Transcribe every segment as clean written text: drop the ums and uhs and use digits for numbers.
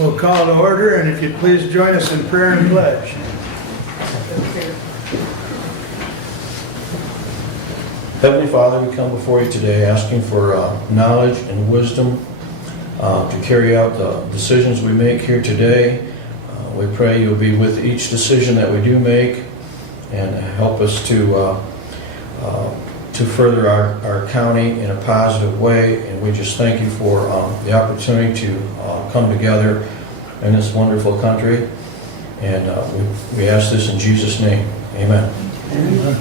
We'll call to order, and if you'd please join us in prayer and pledge. Heavenly Father, we come before you today asking for knowledge and wisdom to carry out the decisions we make here today. We pray you'll be with each decision that we do make and help us to further our county in a positive way. And we just thank you for the opportunity to come together in this wonderful country. And we ask this in Jesus' name. Amen. Amen.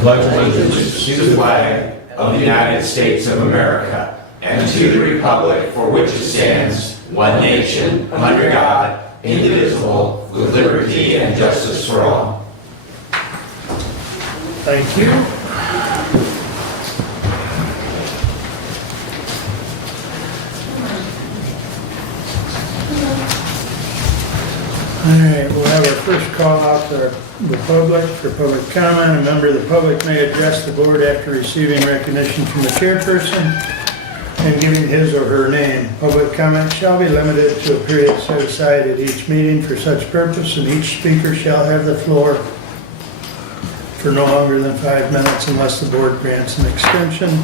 Pledge allegiance to the flag of the United States of America and to the republic for which it stands, one nation, under God, indivisible, with liberty and justice for all. Thank you. All right, we'll have our first call out to the public for public comment. A member of the public may address the board after receiving recognition from the chairperson and giving his or her name. Public comment shall be limited to a period set aside at each meeting for such purpose, and each speaker shall have the floor for no longer than 5 minutes unless the board grants an extension.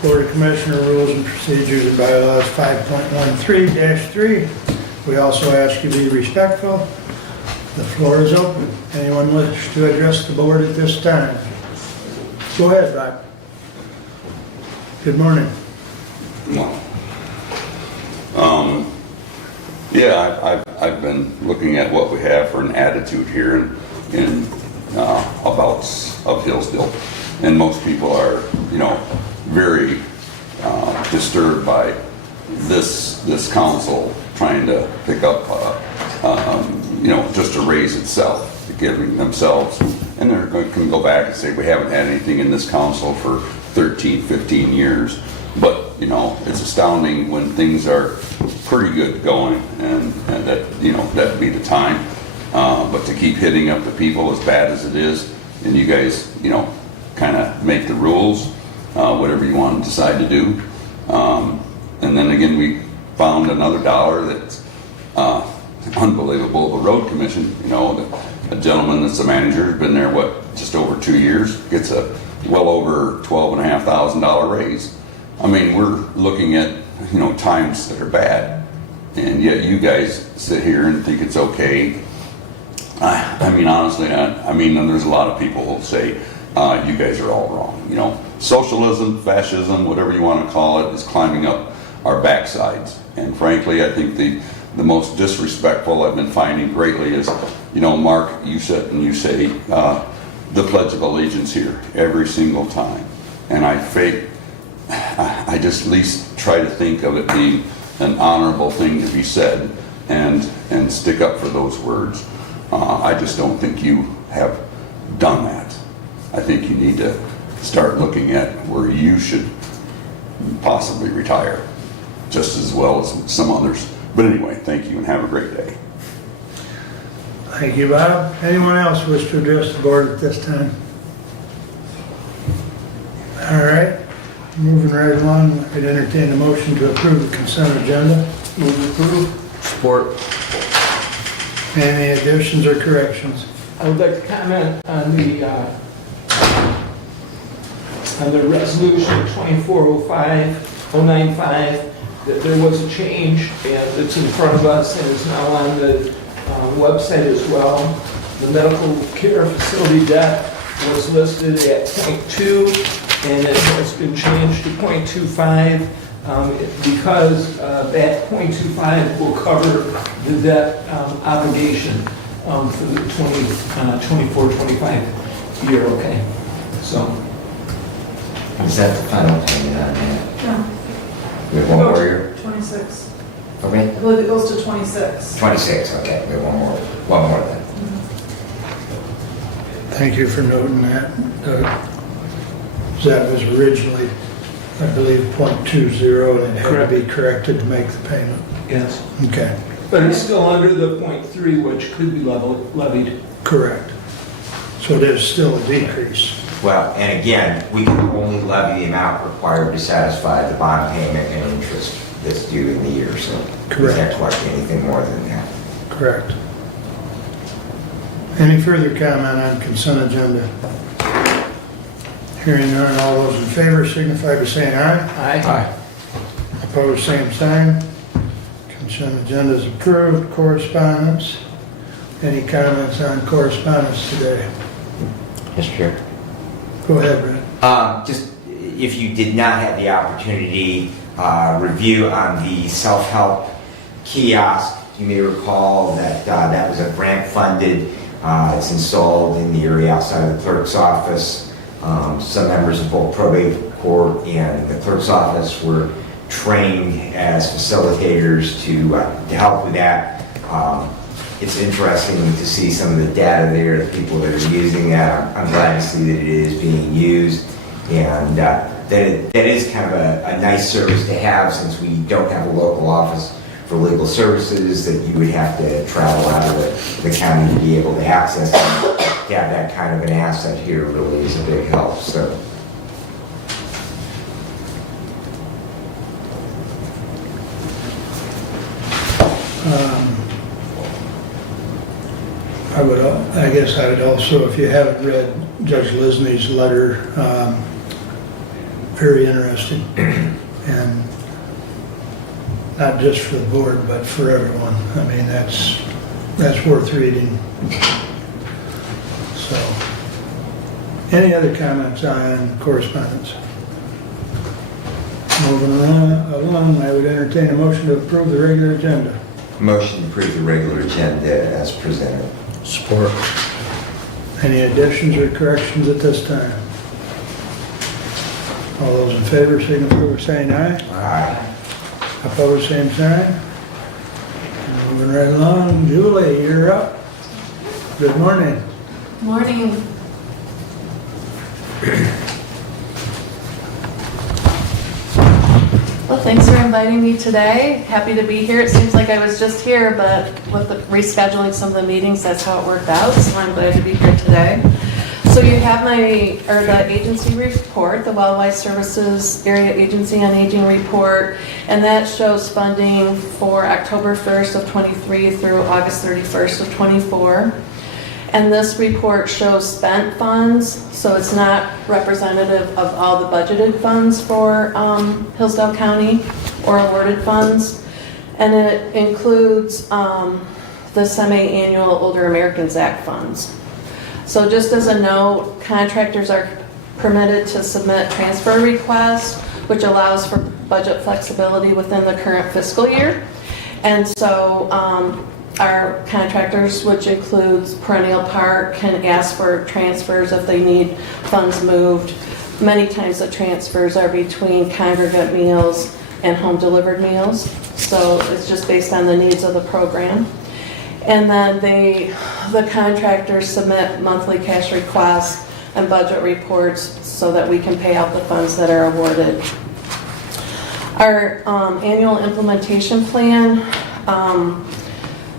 Board of Commissioner Rules and Procedures and Bylaws 5.13-3. We also ask you to be respectful. The floor is open. Anyone wish to address the board at this time? Go ahead, Bob. Good morning. Yeah, I've been looking at what we have for an attitude here in abouts of Hillsdale, and most people are, very disturbed by this council trying to pick up, just to raise itself, giving themselves, and they're going to go back and say we haven't had anything in this council for 13, 15 years. But, it's astounding when things are pretty good going, and that, that'd be the time. But to keep hitting up the people as bad as it is, and you guys, kind of make the rules, whatever you want to decide to do. And then again, we found another dollar that's unbelievable. The road commission, a gentleman that's the manager, has been there, just over 2 years, gets a well over $12,500 raise. I mean, we're looking at, times that are bad, and yet you guys sit here and think it's okay. I mean, honestly, there's a lot of people who'll say, you guys are all wrong. Socialism, fascism, whatever you want to call it, is climbing up our backsides. And frankly, I think the most disrespectful I've been finding greatly is, Mark, you sit and you say the Pledge of Allegiance here every single time. And I just at least try to think of it being an honorable thing to be said and stick up for those words. I just don't think you have done that. I think you need to start looking at where you should possibly retire, just as well as some others. But anyway, thank you and have a great day. Thank you, Bob. Anyone else wish to address the board at this time? All right, moving right along, I'd entertain a motion to approve the consent agenda. Move to approve. Support. Any additions or corrections? I would like to comment on the resolution 2405-095, that there was a change, and it's in front of us and is now on the website as well. The medical care facility debt was listed at 0.2, and it has been changed to 0.25 because that 0.25 will cover the debt obligation for the 24-25 year, okay? So. Is that the final payment on that? No. We have one more year? 26. Okay. I believe it goes to 26. 26, okay. We have one more then. Thank you for noting that. That was originally, I believe, 0.20, and it had to be corrected to make the payment. Yes. Okay, But it's still under the 0.3, which could be levied. correct. So there's still a decrease. Well, and again, we can only levy the amount required to satisfy the bond payment and interest. that's due in the year, so we Correct. can't collect anything more than that. Correct. Any further comment on consent agenda? Hearing none, all those in favor signify by saying aye. Aye. Opposed, same sign. Consent agenda is approved. Correspondence. Any comments on correspondence today? Mr. Chair. Go ahead, Brett. Just if you did not have the opportunity, review on the self-help kiosk, you may recall that that was a grant funded. It's installed in the area outside of the clerk's office. Some members of both probate court and the clerk's office were trained as facilitators to help with that. It's interesting to see some of the data there, the people that are using that. I'm glad to see that it is being used, and that is kind of a nice service to have, since we don't have a local office for legal services that you would have to travel out of the county to be able to access. To have that kind of an asset here really is a big help. So. I guess I would also, if you haven't read Judge Lisney's letter, very interesting, and not just for the board, but for everyone. I mean, that's worth reading. So, any other comments on correspondence? Moving along, I would entertain a motion to approve the regular agenda. Motion to approve the regular agenda as presented. Support. Any additions or corrections at this time? All those in favor signify by saying aye. Aye. Opposed, same sign. Moving right along, Julie, you're up. Good morning. Morning. Well, thanks for inviting me today. Happy to be here. It seems like I was just here, but with the rescheduling some of the meetings, that's how it worked out. So I'm glad to be here today. So you have the agency report, the Wildlife Services Area Agency on Aging report, and that shows funding for October 1st of 23 through August 31st of 24. And this report shows spent funds, so it's not representative of all the budgeted funds for Hillsdale County or awarded funds. And it includes the semi-annual Older Americans Act funds. So just as a note, contractors are permitted to submit transfer requests, which allows for budget flexibility within the current fiscal year. And so our contractors, which includes Perennial Park, can ask for transfers if they need funds moved. Many times the transfers are between congregate meals and home delivered meals. So it's just based on the needs of the program. And then the contractors submit monthly cash requests and budget reports so that we can pay out the funds that are awarded. Our annual implementation plan,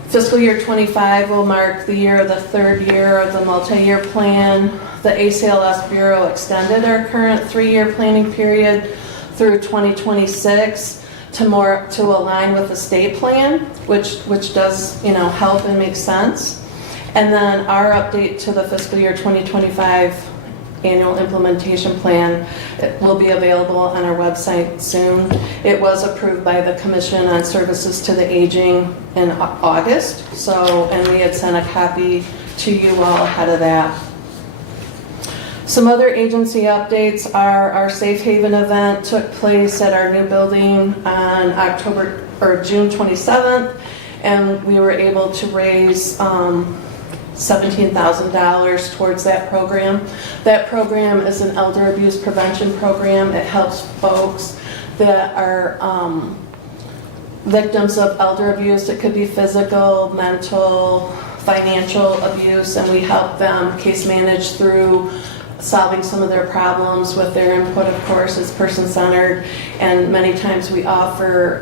fiscal year 25 will mark the year of the third year of the multi-year plan. The ACLS Bureau extended our current 3-year planning period through 2026 to align with the state plan, which does help and make sense. And then our update to the fiscal year 2025 annual implementation plan will be available on our website soon. It was approved by the Commission on Services to the Aging in August, and we had sent a copy to you all ahead of that. Some other agency updates are our Safe Haven event took place at our new building on June 27th, and we were able to raise $17,000 towards that program. That program is an elder abuse prevention program. It helps folks that are victims of elder abuse. It could be physical, mental, financial abuse, and we help them case manage through solving some of their problems with their input, of course, is person-centered, and many times we offer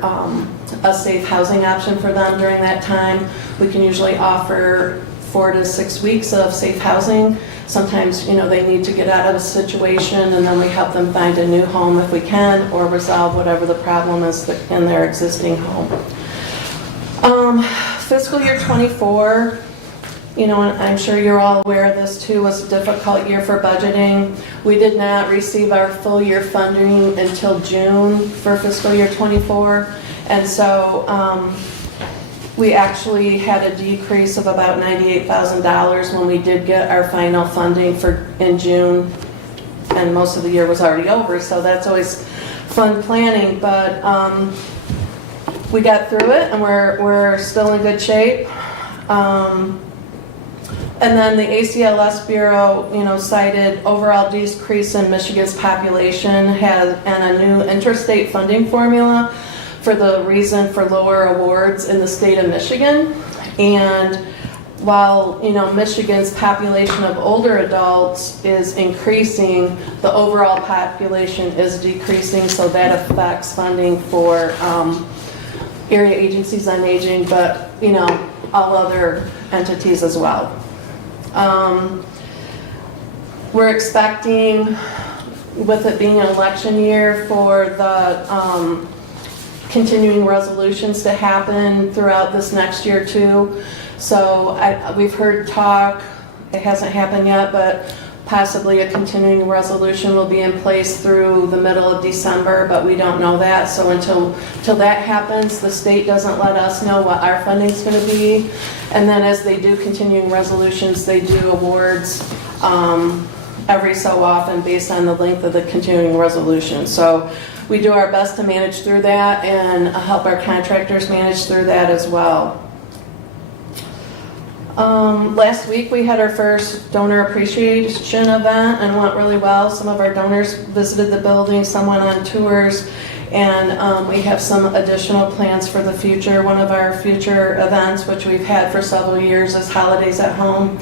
a safe housing option for them during that time. We can usually offer 4 to 6 weeks of safe housing. Sometimes, they need to get out of a situation, and then we help them find a new home if we can, or resolve whatever the problem is in their existing home. Fiscal year '24, and I'm sure you're all aware of this too, was a difficult year for budgeting. We did not receive our full year funding until June for fiscal year '24, and so we actually had a decrease of about $98,000 when we did get our final funding in June, and most of the year was already over, so that's always fun planning, but we got through it, and we're still in good shape. And then the ACLS Bureau, cited overall decrease in Michigan's population and a new interstate funding formula for the reason for lower awards in the state of Michigan. And while, Michigan's population of older adults is increasing, the overall population is decreasing, so that affects funding for area agencies on aging, but, all other entities as well. We're expecting, with it being an election year, for the continuing resolutions to happen throughout this next year too. So we've heard talk, it hasn't happened yet, but possibly a continuing resolution will be in place through the middle of December, but we don't know that. So until that happens, the state doesn't let us know what our funding's going to be. And then as they do continuing resolutions, they do awards every so often based on the length of the continuing resolution. So we do our best to manage through that and help our contractors manage through that as well. Last week we had our first donor appreciation event and went really well. Some of our donors visited the building, some went on tours, and we have some additional plans for the future. One of our future events, which we've had for several years, is Holidays at Home,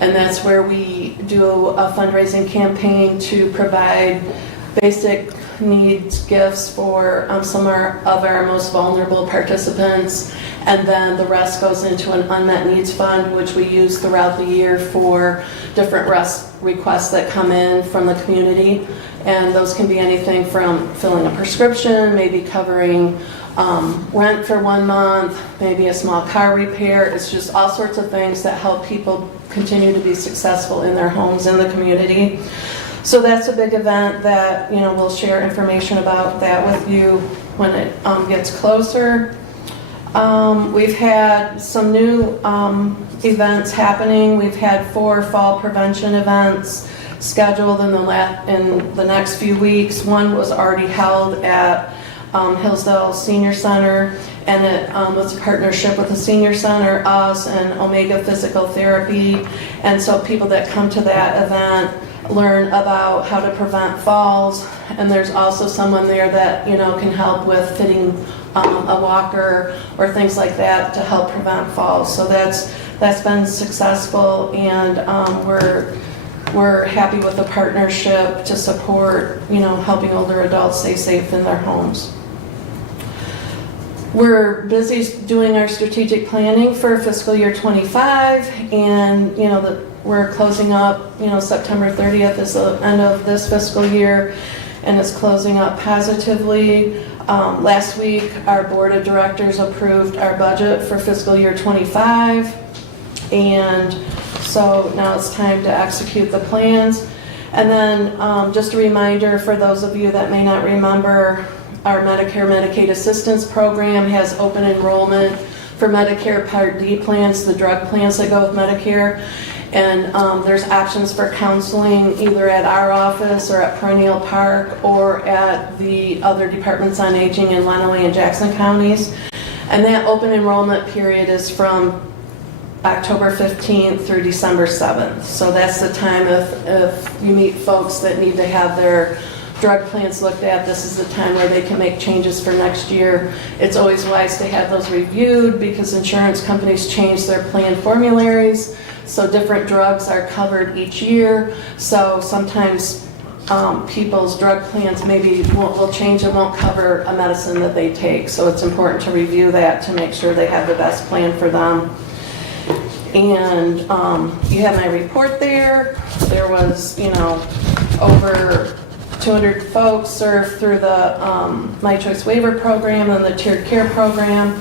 and that's where we do a fundraising campaign to provide basic needs gifts for some of our most vulnerable participants, and then the rest goes into an unmet needs fund, which we use throughout the year for different requests that come in from the community. And those can be anything from filling a prescription, maybe covering rent for 1 month, maybe a small car repair. It's just all sorts of things that help people continue to be successful in their homes in the community. So that's a big event that, we'll share information about that with you when it gets closer. We've had some new events happening. We've had 4 fall prevention events scheduled in the next few weeks. One was already held at Hillsdale Senior Center, and it was a partnership with the Senior Center, us, and Omega Physical Therapy. And so people that come to that event learn about how to prevent falls, and there's also someone there that can help with fitting a walker or things like that to help prevent falls. So that's been successful, and we're happy with the partnership to support helping older adults stay safe in their homes. We're busy doing our strategic planning for fiscal year '25, and we're closing up, September 30th is the end of this fiscal year, and it's closing up positively. Last week, our board of directors approved our budget for fiscal year '25, and so now it's time to execute the plans. And then just a reminder for those of you that may not remember, our Medicare Medicaid Assistance Program has open enrollment for Medicare Part D plans, the drug plans that go with Medicare. And there's options for counseling either at our office or at Perennial Park or at the other departments on aging in Lenawee and Jackson counties. And that open enrollment period is from October 15th through December 7th. So that's the time if you meet folks that need to have their drug plans looked at, this is the time where they can make changes for next year. It's always wise to have those reviewed because insurance companies change their plan formularies. So different drugs are covered each year. So sometimes people's drug plans maybe will change and won't cover a medicine that they take. So it's important to review that to make sure they have the best plan for them. And you have my report there. There was, over 200 folks served through the My Choice Waiver Program and the Tiered Care Program.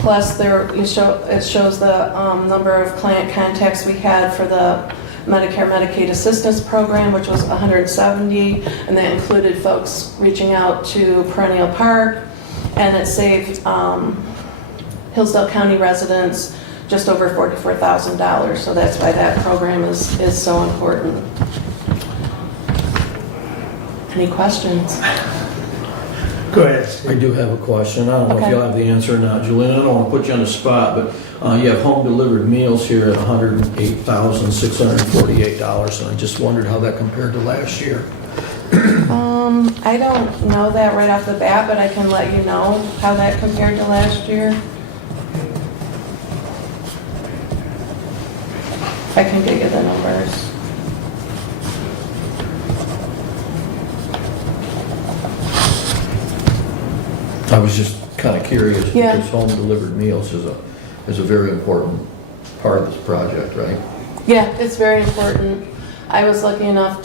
Plus, it shows the number of client contacts we had for the Medicare Medicaid Assistance Program, which was 170, and that included folks reaching out to Perennial Park, and it saved Hillsdale County residents just over $44,000, so that's why that program is so important. Any questions? Go ahead. I Steve. do have a question. I don't know if Okay. you'll have the answer or not, Julian. I don't want to put you on the spot, but you have home delivered meals here at $108,648, and I just wondered how that compared to last year. I don't know that right off the bat, but I can let you know how that compared to last year. I can get you the numbers. I was just kind of curious Yeah. because home delivered meals is a very important part of this project, right? Yeah, it's very important. I was lucky enough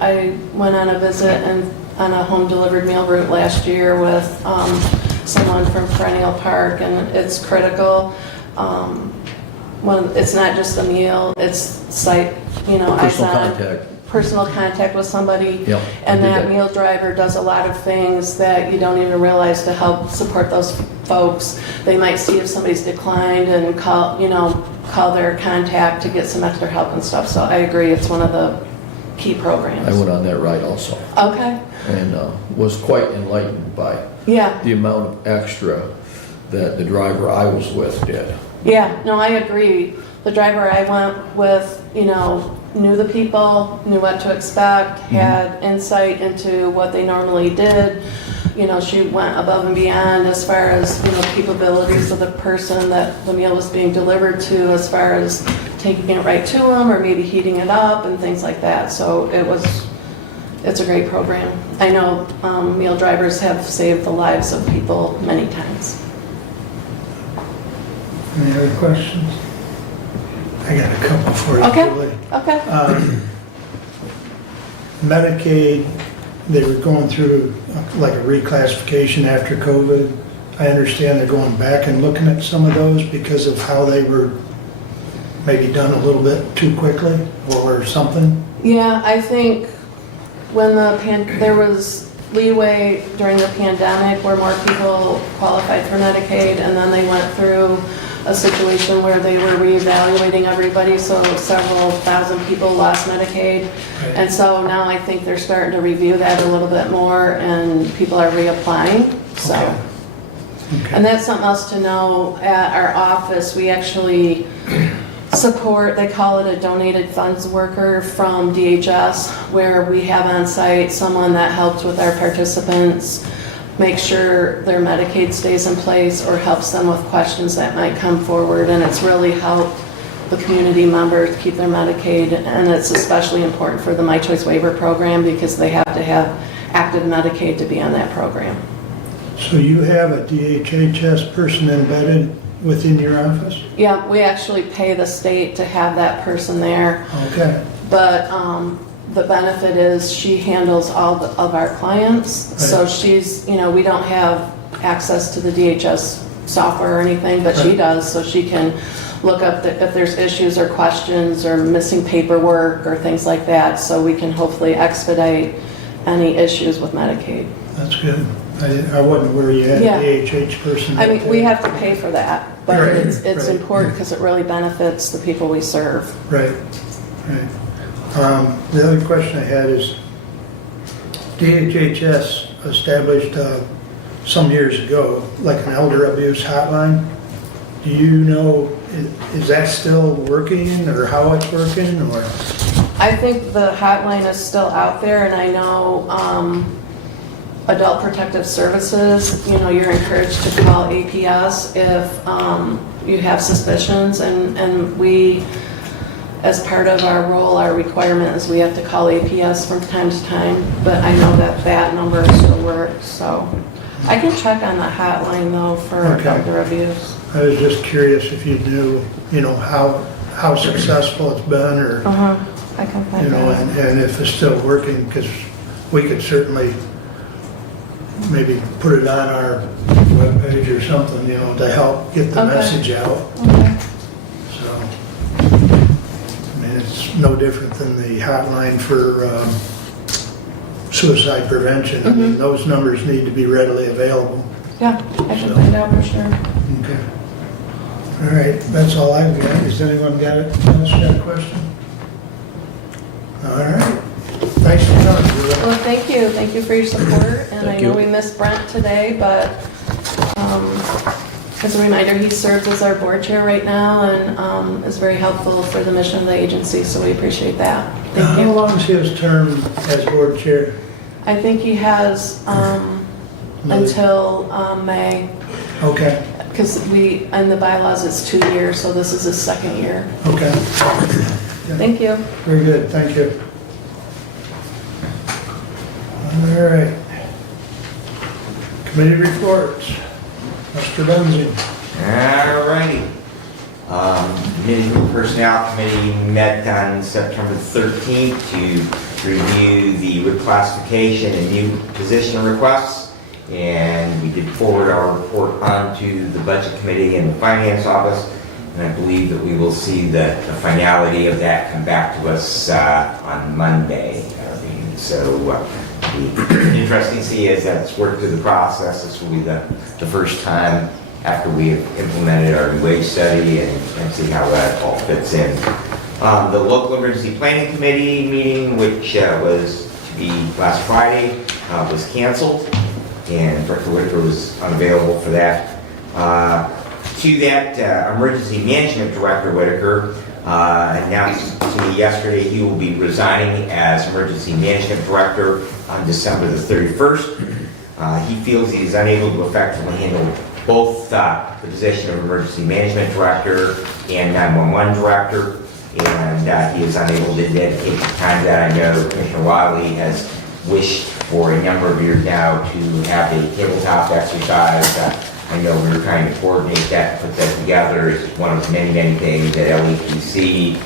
I went on a visit and on a home delivered meal route last year with someone from Perennial Park, and it's critical. It's not just a meal, it's personal contact with somebody. Yep, And I did that that. meal driver does a lot of things that you don't even realize to help support those folks. They might see if somebody's declined and call their contact to get some extra help and stuff. So I agree, it's one of the key programs. I went on that ride also Okay, and was quite enlightened by yeah, the amount of extra that the driver I was with did. yeah, no, I agree. The driver I went with, knew the people, knew what to expect, had insight into what they normally did. She went above and beyond as far as, capabilities of the person that the meal was being delivered to, as far as taking it right to them or maybe heating it up and things like that. So it's a great program. I know meal drivers have saved the lives of people many times. Any other questions? I got a couple for you, Okay. Julie. Okay. Medicaid, they were going through like a reclassification after COVID. I understand they're going back and looking at some of those because of how they were maybe done a little bit too quickly or something. Yeah, I think when there was leeway during the pandemic where more people qualified for Medicaid, and then they went through a situation where they were reevaluating everybody, so several thousand people lost Medicaid. Right. And so now I think they're starting to review that a little bit more, and people are reapplying, so. Okay. Okay. And that's something else to know. At our office, we actually support, they call it a donated funds worker from DHS, where we have on site someone that helps with our participants, make sure their Medicaid stays in place or helps them with questions that might come forward. And it's really helped the community members keep their Medicaid. And it's especially important for the My Choice Waiver Program because they have to have active Medicaid to be on that program. So you have a DHHS person embedded within your office? Yeah, we actually pay the state to have that person there. Okay. But the benefit is she handles all of our clients. So Right. she's, we don't have access to the DHS software or anything, but she Right. does. So she can look up if there's issues or questions or missing paperwork or things like that. So we can hopefully expedite any issues with Medicaid. That's good. I wasn't aware you had Yeah. a DHH person. I mean, we have to pay for that, but Right, it's right. important because it really benefits the people we serve. Right, right. The other question I had is, DHHS established some years ago, like an elder abuse hotline. Do you know, is that still working or how it's working or? I think the hotline is still out there, and I know Adult Protective Services, you're encouraged to call APS if you have suspicions, and we, as part of our role, our requirement is we have to call APS from time to time, but I know that number still works, so. I can check on the hotline though for Okay. elder abuse. I was just curious if you knew, how how successful it's been, or, I can you find know, out. and if it's still working, because we could certainly maybe put it on our webpage or something, you know, to help get the Okay. message out. Okay. So, I mean, it's no different than the hotline for suicide prevention. I mean, those numbers need to be readily available. Yeah, I can So- find out for sure. Okay. All right, that's all I've got. Has anyone got a question? All right. Thanks for coming. Julia. Well, thank you. Thank you for your support. And I Thank know you. we missed Brent today, but as a reminder, he serves as our board chair right now and is very helpful for the mission of the agency, so we appreciate that. Thank How you. long is his term as board chair? I think he has until May, Okay, because in the bylaws, it's 2 years, so this is his second year. okay. Thank you. Very good, thank you. All right. Committee reports. Mr. Benzing. Alrighty. Municipal Personnel Committee met on September 13th to review the reclassification and new position requests. And we did forward our report on to the Budget Committee and the Finance Office. And I believe that we will see the finality of that come back to us on Monday. So the interesting to see is that it's worked through the process. This will be the first time after we have implemented our new wage study and see how that all fits in. The Local Emergency Planning Committee meeting, which was to be last Friday, was canceled, and Director Whitaker was unavailable for that. To that, Emergency Management Director Whitaker announced to me yesterday he will be resigning as Emergency Management Director on December the 31st. He feels he is unable to effectively handle both the position of Emergency Management Director and 911 Director, and he is unable to dedicate the time that I know Commissioner Wiley has wished for a number of years now to have a tabletop exercise. I know we were trying to coordinate that, put that together. It's one of many, many things at LEPC,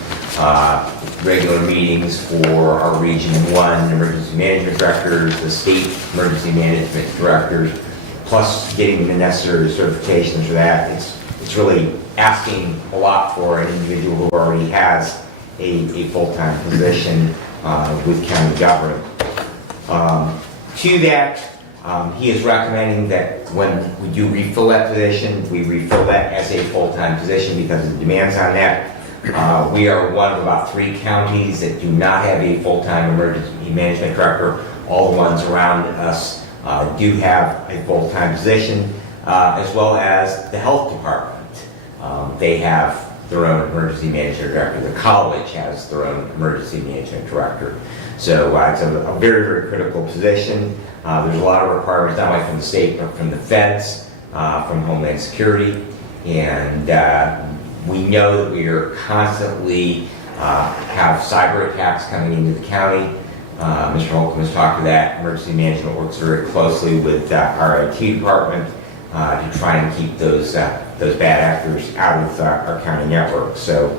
regular meetings for our Region 1 Emergency Management Directors, the State Emergency Management Directors, plus getting the necessary certifications for that. It's really asking a lot for an individual who already has a full-time position with county government. To that, he is recommending that when we do refill that position, we refill that as a full-time position because of the demands on that. We are one of about 3 counties that do not have a full-time emergency management director. All the ones around us do have a full-time position, as well as the health department. They have their own emergency management director. The college has their own emergency management director. So it's a very, very critical position. There's a lot of requirements, not only from the state, but from the feds, from Homeland Security. And we know that we are constantly have cyber attacks coming into the county. Mr. Holcomb has talked to that. Emergency management works very closely with our IT department to try and keep those bad actors out of our county network. So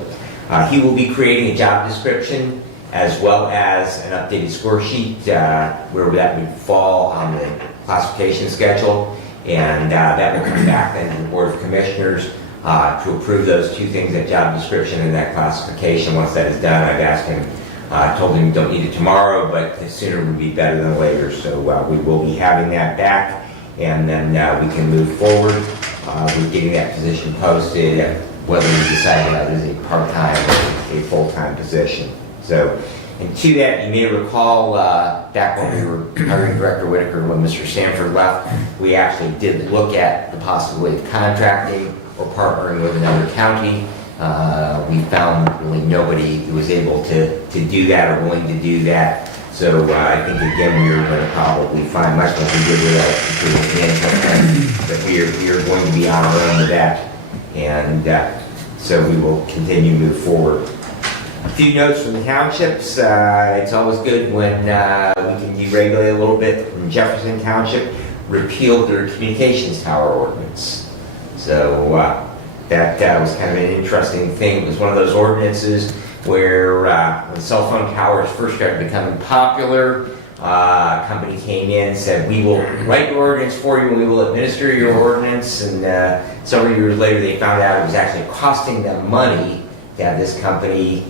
he will be creating a job description as well as an updated score sheet where that would fall on the classification schedule, and that will come back then to the Board of Commissioners to approve those 2 things, that job description and that classification. Once that is done, I've asked him, told him we don't need it tomorrow, but the sooner would be better than later. So we will be having that back, and then we can move forward with getting that position posted, whether we decide that is a part-time or a full-time position. So, and to that, you may recall back when we were hiring Director Whitaker, when Mr. Sanford left, we actually did look at the possibility of contracting or partnering with another county. We found really nobody who was able to do that or willing to do that. So I think again we are going to probably find, much like we did with our management, that we are going to be on our own with that, and so we will continue to move forward. A few notes from the townships. It's always good when we can deregulate a little bit. From Jefferson Township repealed their communications tower ordinance. So That was kind of an interesting thing. It was one of those ordinances where when cell phone towers first started becoming popular, a company came in and said, we will write your ordinance for you and we will administer your ordinance. And several years later they found out it was actually costing them money to have this company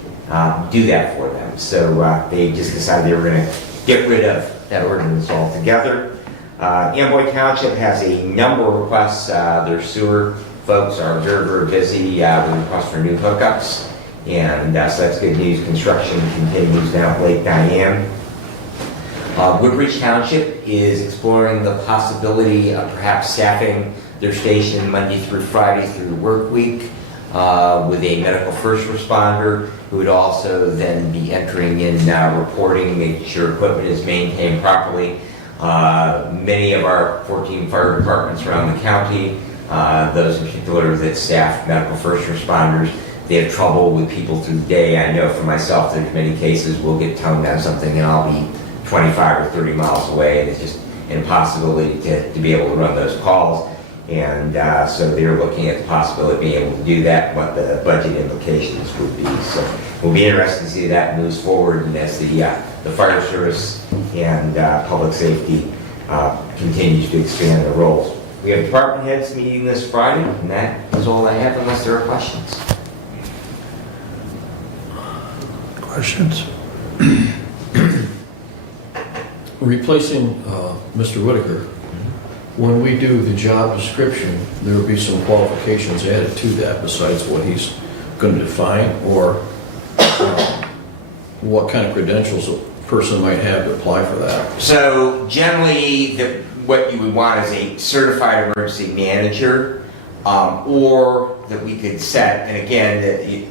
do that for them. So they just decided they were going to get rid of that ordinance altogether. Amboy Township has a number of requests. Their sewer folks are very, very busy with requests for new hookups. And so that's good news. Construction continues down at Lake Diane. Woodbridge Township is exploring the possibility of perhaps staffing their station Monday through Friday through the work week with a medical first responder who would also then be entering in reporting, making sure equipment is maintained properly. Many of our 14 fire departments around the county, those in particular that staff medical first responders, they have trouble with people through the day. I know for myself, there's many cases we'll get toned down something and I'll be 25 or 30 miles away, and it's just an impossibility to be able to run those calls. And so they're looking at the possibility of being able to do that, what the budget implications would be. So we'll be interested to see that moves forward, and as the fire service and public safety continues to expand their roles. We have department heads meeting this Friday, and that is all I have unless there are questions. Questions? Replacing Mr. Whitaker, when we do the job description, there will be some qualifications added to that besides what he's going to define, or what kind of credentials a person might have to apply for that. So generally, what you would want is a certified emergency manager, or that we could set, and again,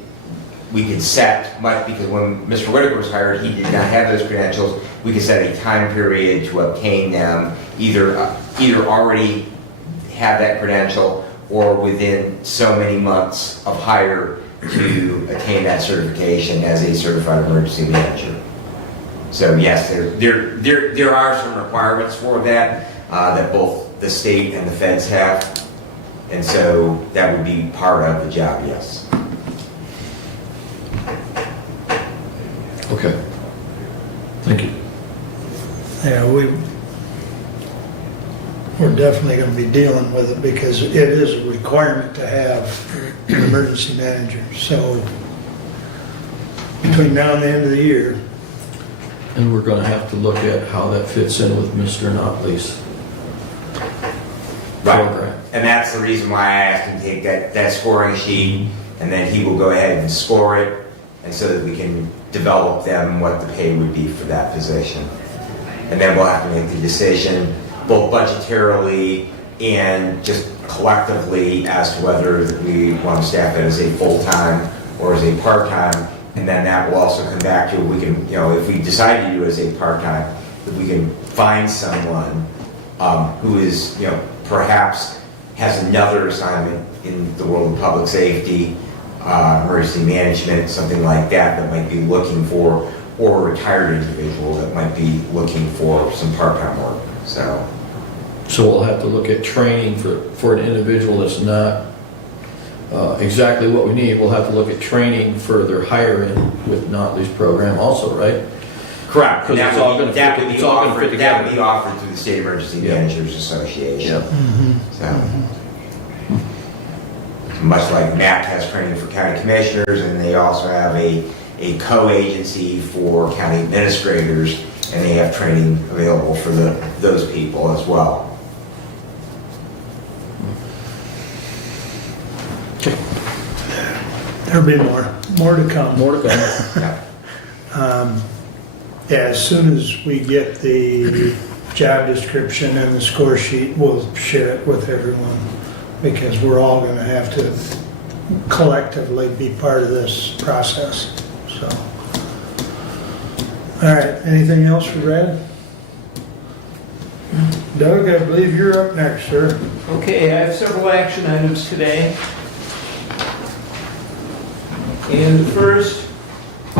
we could set, because when Mr. Whitaker was hired, he did not have those credentials. We could set a time period to obtain them, either already have that credential or within so many months of hire to attain that certification as a certified emergency manager. So yes, there are some requirements for that that both the state and the feds have, and so that would be part of the job, yes. Okay. Thank you. Yeah, we're definitely going to be dealing with it because it is a requirement to have an emergency manager. So between now and the end of the year. And we're going to have to look at how that fits in with Mr. Notley's program. And that's the reason why I asked him to take that scoring sheet, and then he will go ahead and score it, and so that we can develop them what the pay would be for that position. And then we'll have to make the decision, both budgetarily and just collectively, as to whether we want to staff it as a full-time or as a part-time. And then that will also come back to, we can, if we decide to do it as a part-time, if we can find someone who is, perhaps has another assignment in the world of public safety, emergency management, something like that might be looking for, or a retired individual that might be looking for some part-time work. So we'll have to look at training for an individual that's not exactly what we need. We'll have to look at training for their hiring with Notley's program also, right? correct. Because it's all going to fit together. That would be offered through the State Emergency Managers Association. Yep. So, much like MAC has training for county commissioners, and they also have a co-agency for county administrators, and they have training available for those people as well. There'll be more to come. More to come. Yeah, as soon as we get the job description and the score sheet, we'll share it with everyone, because we're all going to have to collectively be part of this process. So, all right, anything else for Brad? Doug, I believe you're up next, sir. Okay, I have several action items today. And the first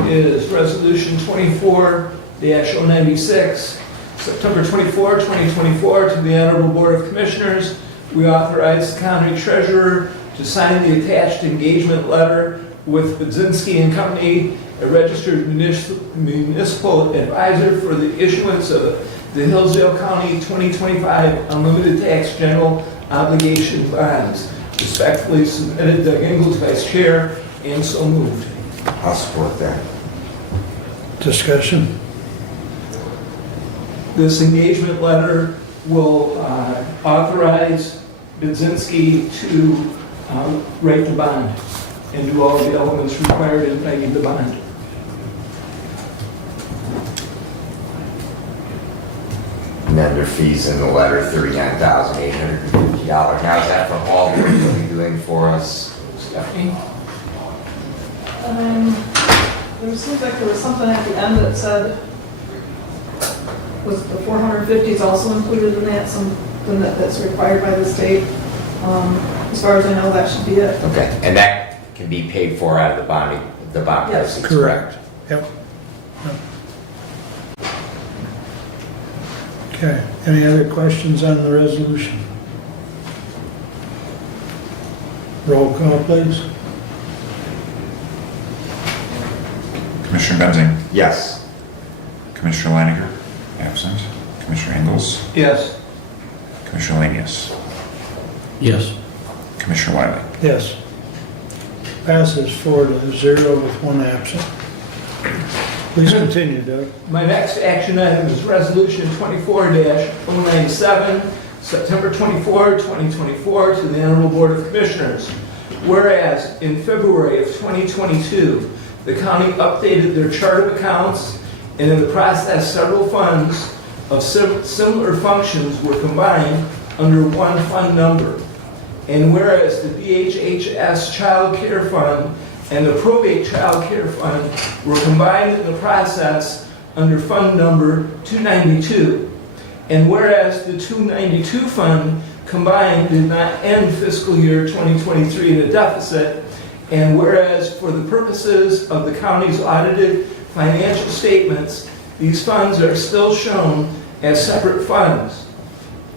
is Resolution 24-096, September 24, 2024, to the Honorable Board of Commissioners. We authorize the County Treasurer to to sign the attached engagement letter with Budzinski and Company, a registered municipal advisor for the issuance of the Hillsdale County 2025 Unlimited Tax General Obligation Bonds. Respectfully submitted, Doug Ingles, Vice Chair, and so moved. I'll support that. Discussion? This engagement letter will authorize Budzinski to write the bond and do all the elements required in writing the bond. And then their fees in the letter, $39,850. Now, is that for all the work that you're doing for us? Stephanie? There seems like there was something at the end that said, was the 450 is also included in that, something that's required by the state? As far as I know, that should be it. Okay, and that can be paid for out of the bond Yes. proceeds? Correct. Yep. Okay, any other questions on the resolution? Roll call, please. Commissioner Benzing, Yes. Commissioner Leininger, absent. Commissioner Ingles, Yes. Commissioner Lanius, Yes. Commissioner Wiley. Yes. Passes 4-0 with one absent. Please continue, Doug. My next action item is Resolution 24-097, September 24, 2024, to the Honorable Board of Commissioners. Whereas in February of 2022, the county updated their chart of accounts, and in the process, several funds of similar functions were combined under one fund number. And whereas the BHHS Child Care Fund and the Probate Child Care Fund were combined in the process under fund number 292. And whereas the 292 fund combined did not end fiscal year 2023 in a deficit, and whereas for the purposes of the county's audited financial statements, these funds are still shown as separate funds.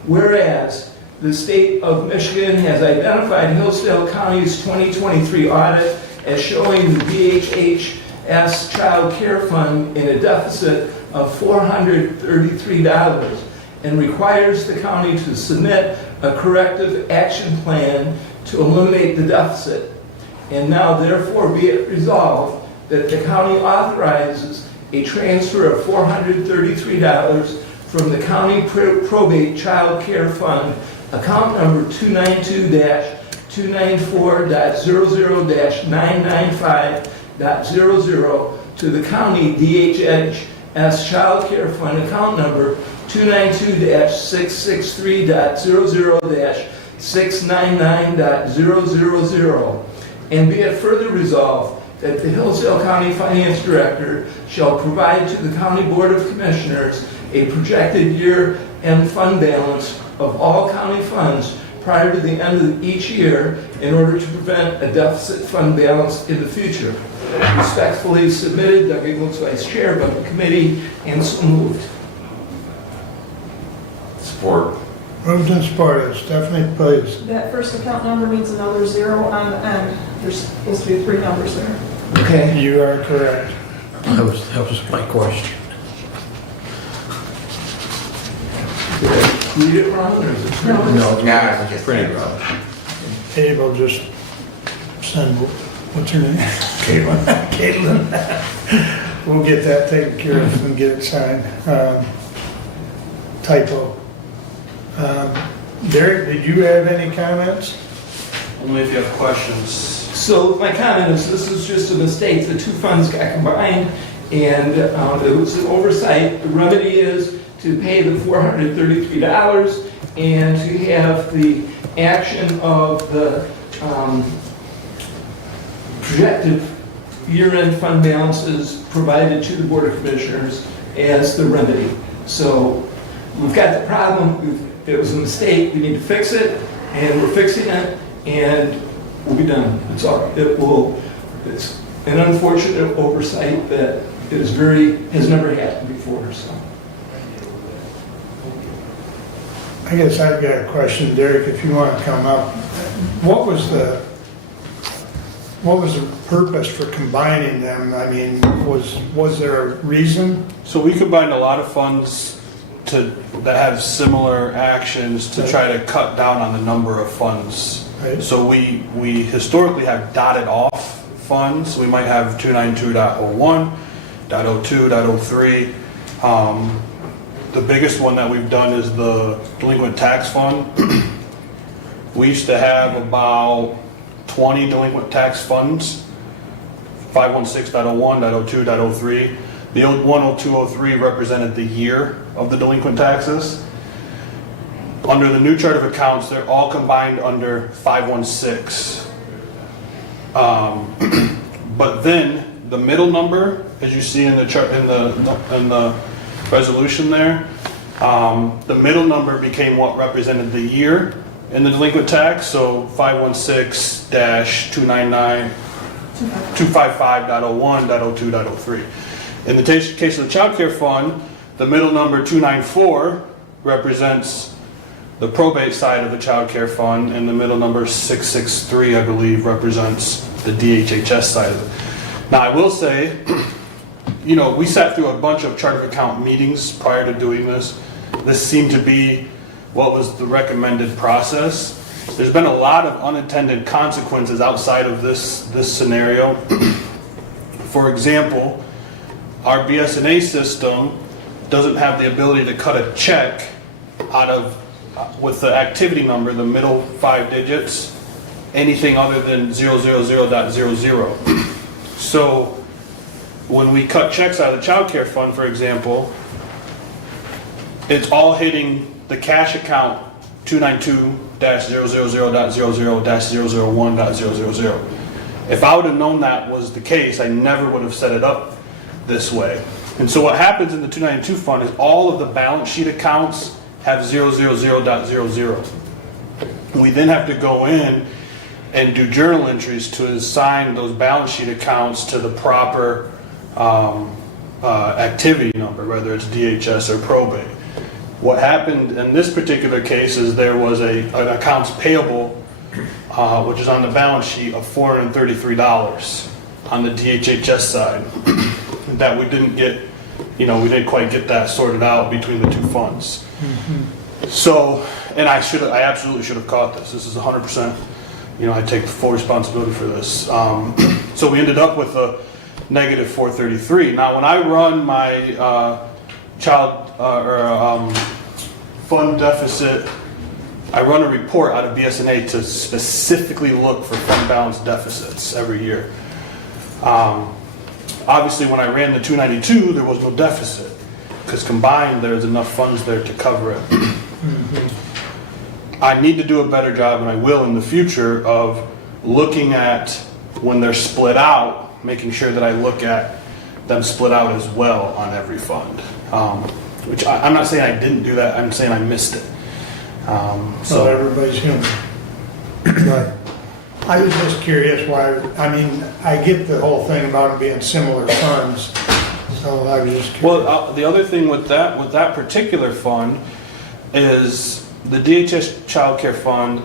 Whereas the state of Michigan has identified Hillsdale County's 2023 audit as showing the BHHS Child Care Fund in a deficit of $433 and requires the county to submit a corrective action plan to eliminate the deficit. And now therefore be it resolved that the county authorizes a transfer of $433 from the County Probate Child Care Fund, account number 292-294-00-995.00, to the county DHHS Child Care Fund, account number 292-663.00-699.000. And be it further resolved that the Hillsdale County Finance Director shall provide to the County Board of Commissioners a projected year-end fund balance of all county funds prior to the end of each year in order to prevent a deficit fund balance in the future. Respectfully submitted, Doug Ingles, Vice Chair, Budget Committee, and so moved. Support. Moved and supported. Stephanie, please. That first account number means another 0 on the end. There's supposed to be 3 numbers there. Okay. You are correct. That was my question. Did I read it wrong, or is it true? No, Yeah, I just printed wrong. Abe will just send, what's her name? Caitlin. Caitlin. We'll get that taken care of and get it signed. Typo. Derek, did you have any comments? Only if you have questions. So my comment is, this is just a mistake. The two funds got combined, and it was an oversight. The remedy is to pay the $433 and to have the action of the projected year-end fund balances provided to the Board of Commissioners as the remedy. So we've got the problem. It was a mistake. We need to fix it, and we're fixing it, and we'll be done. It's an unfortunate oversight that has never happened before. So. I guess I've got a question, Derek, if you want to come up. What was the What was the purpose for combining them? I mean, was there a reason? So we combined a lot of funds that have similar actions to try to cut down on the number of funds. Right. So we historically have dotted off funds. We might have 292.01, .02, .03. The biggest one that we've done is the delinquent tax fund. We used to have about 20 delinquent tax funds, 516.01, .02, .03. The old 10203 represented the year of the delinquent taxes. Under the new chart of accounts, they're all combined under 516. But then the middle number, as you see in the chart in the resolution there, the middle number became what represented the year in the delinquent tax. So 516-299. 255.01, .02, .03. In the case of the child care fund, the middle number 294 represents the probate side of the child care fund, and the middle number 663, I believe, represents the DHHS side of it. Now, I will say, you know, we sat through a bunch of chart of account meetings prior to doing this. This seemed to be what was the recommended process. There's been a lot of unintended consequences outside of this scenario. For example, our BSNA system doesn't have the ability to cut a check out of, with the activity number, the middle 5 digits, anything other than 000.00. So when we cut checks out of the child care fund, for example, it's all hitting the cash account 292-000.00-001.000. If I would have known that was the case, I never would have set it up this way. And so what happens in the 292 fund is all of the balance sheet accounts have 000.00. We then have to go in and do journal entries to assign those balance sheet accounts to the proper activity number, whether it's DHS or probate. What happened in this particular case is there was an accounts payable, which is on the balance sheet, of $433 on the DHHS side that we didn't get, you know, we didn't quite get that sorted out between the two funds. So, and I absolutely should have caught this. This is 100%, you know, I take full responsibility for this. So we ended up with a negative 433. Now, when I run my fund deficit, I run a report out of BSNA to specifically look for fund balance deficits every year. Obviously, when I ran the 292, there was no deficit because combined there's enough funds there to cover it. I need to do a better job, and I will in the future, of looking at when they're split out, making sure that I look at them split out as well on every fund. Which I'm not saying I didn't do that, I'm saying I missed it. So everybody's human. But I was just curious why, I mean, I get the whole thing about it being similar funds, so I was just curious. Well, the other thing with that particular fund is the DHS Child Care Fund,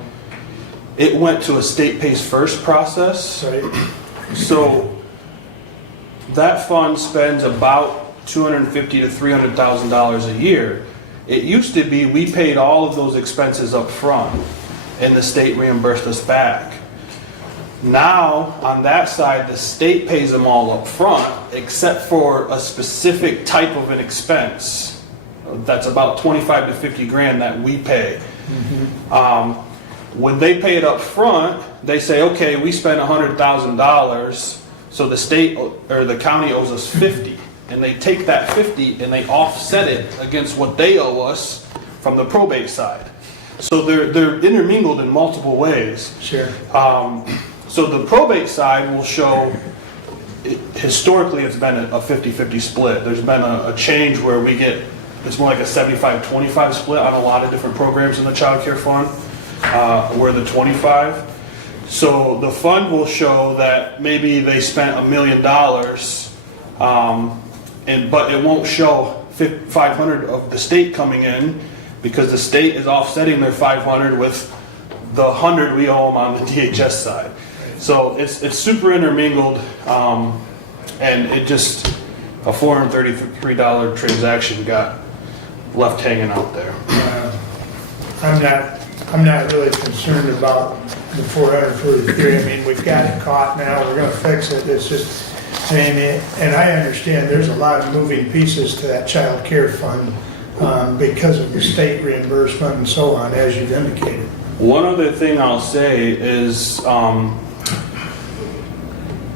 it went to a state pays first process. Right. So that fund spends about $250,000 to $300,000 a year. It used to be we paid all of those expenses up front and the state reimbursed us back. Now, on that side, the state pays them all up front except for a specific type of an expense. That's about 25 to 50 grand that we pay. When they pay it up front, they say, okay, we spent $100,000, so the state or the county owes us 50. And they take that 50 and they offset it against what they owe us from the probate side. So they're intermingled in multiple ways. Sure. So the probate side will show, historically it's been a 50-50 split. There's been a change where we get, it's more like a 75-25 split on a lot of different programs in the child care fund. We're the 25. So the fund will show that maybe they spent $1 million, but it won't show 500 of the state coming in because the state is offsetting their 500 with the 100 we owe them on the DHS side. So it's super intermingled, and it just, a $433 transaction got left hanging out there. I'm not really concerned about the 443. I mean, we've got it caught now, we're gonna fix it. It's just, and I understand there's a lot of moving pieces to that child care fund because of the state reimbursement and so on, as you've indicated. One other thing I'll say is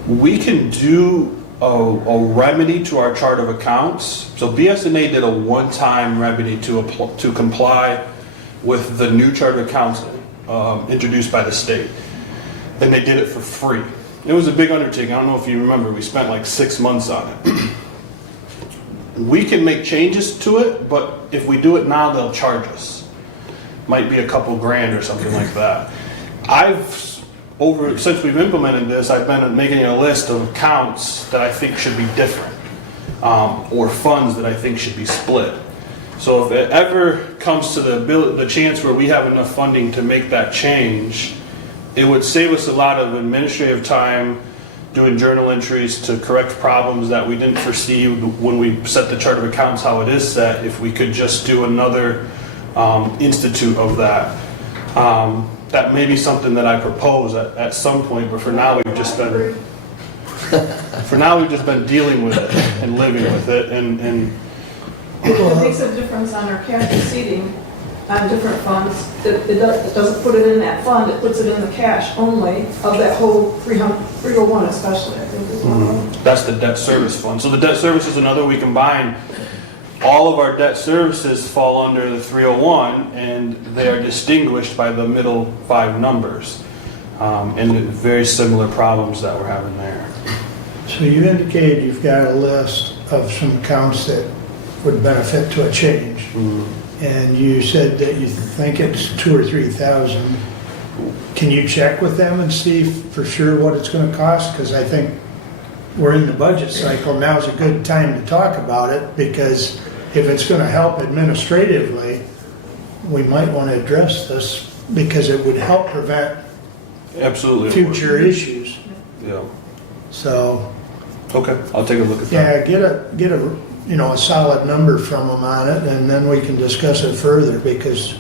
we can do a remedy to our chart of accounts. So BSNA did a one-time remedy to comply with the new chart of accounts introduced by the state. And they did it for free. It was a big undertaking. I don't know if you remember, we spent like 6 months on it. We can make changes to it, but if we do it now, they'll charge us. Might be a couple grand or something like that. Since we've implemented this, I've been making a list of accounts that I think should be different, or funds that I think should be split. So if it ever comes to the chance where we have enough funding to make that change, it would save us a lot of administrative time doing journal entries to correct problems that we didn't foresee when we set the chart of accounts how it is set, if we could just do another institute of that. That may be something that I propose at some point, but for now we've just been dealing with it and living with it, and It makes a difference on our cash receiving on different funds. It doesn't put it in that fund, it puts it in the cash only of that whole 301 especially, I think is one of them. that's the debt service fund. So the debt service is another we combine. All of our debt services fall under the 301, and they are distinguished by the middle 5 numbers. And very similar problems that we're having there. So you indicated you've got a list of some accounts that would benefit to a change. And you said that you think it's 2,000 or 3,000. Can you check with them and see for sure what it's going to cost? Because I think we're in the budget cycle. Now's a good time to talk about it, because if it's going to help administratively, we might want to address this, because it would help prevent Absolutely. future issues. Yeah. So, Okay, I'll take a look at that. yeah, get a solid number from them on it, and then we can discuss it further, because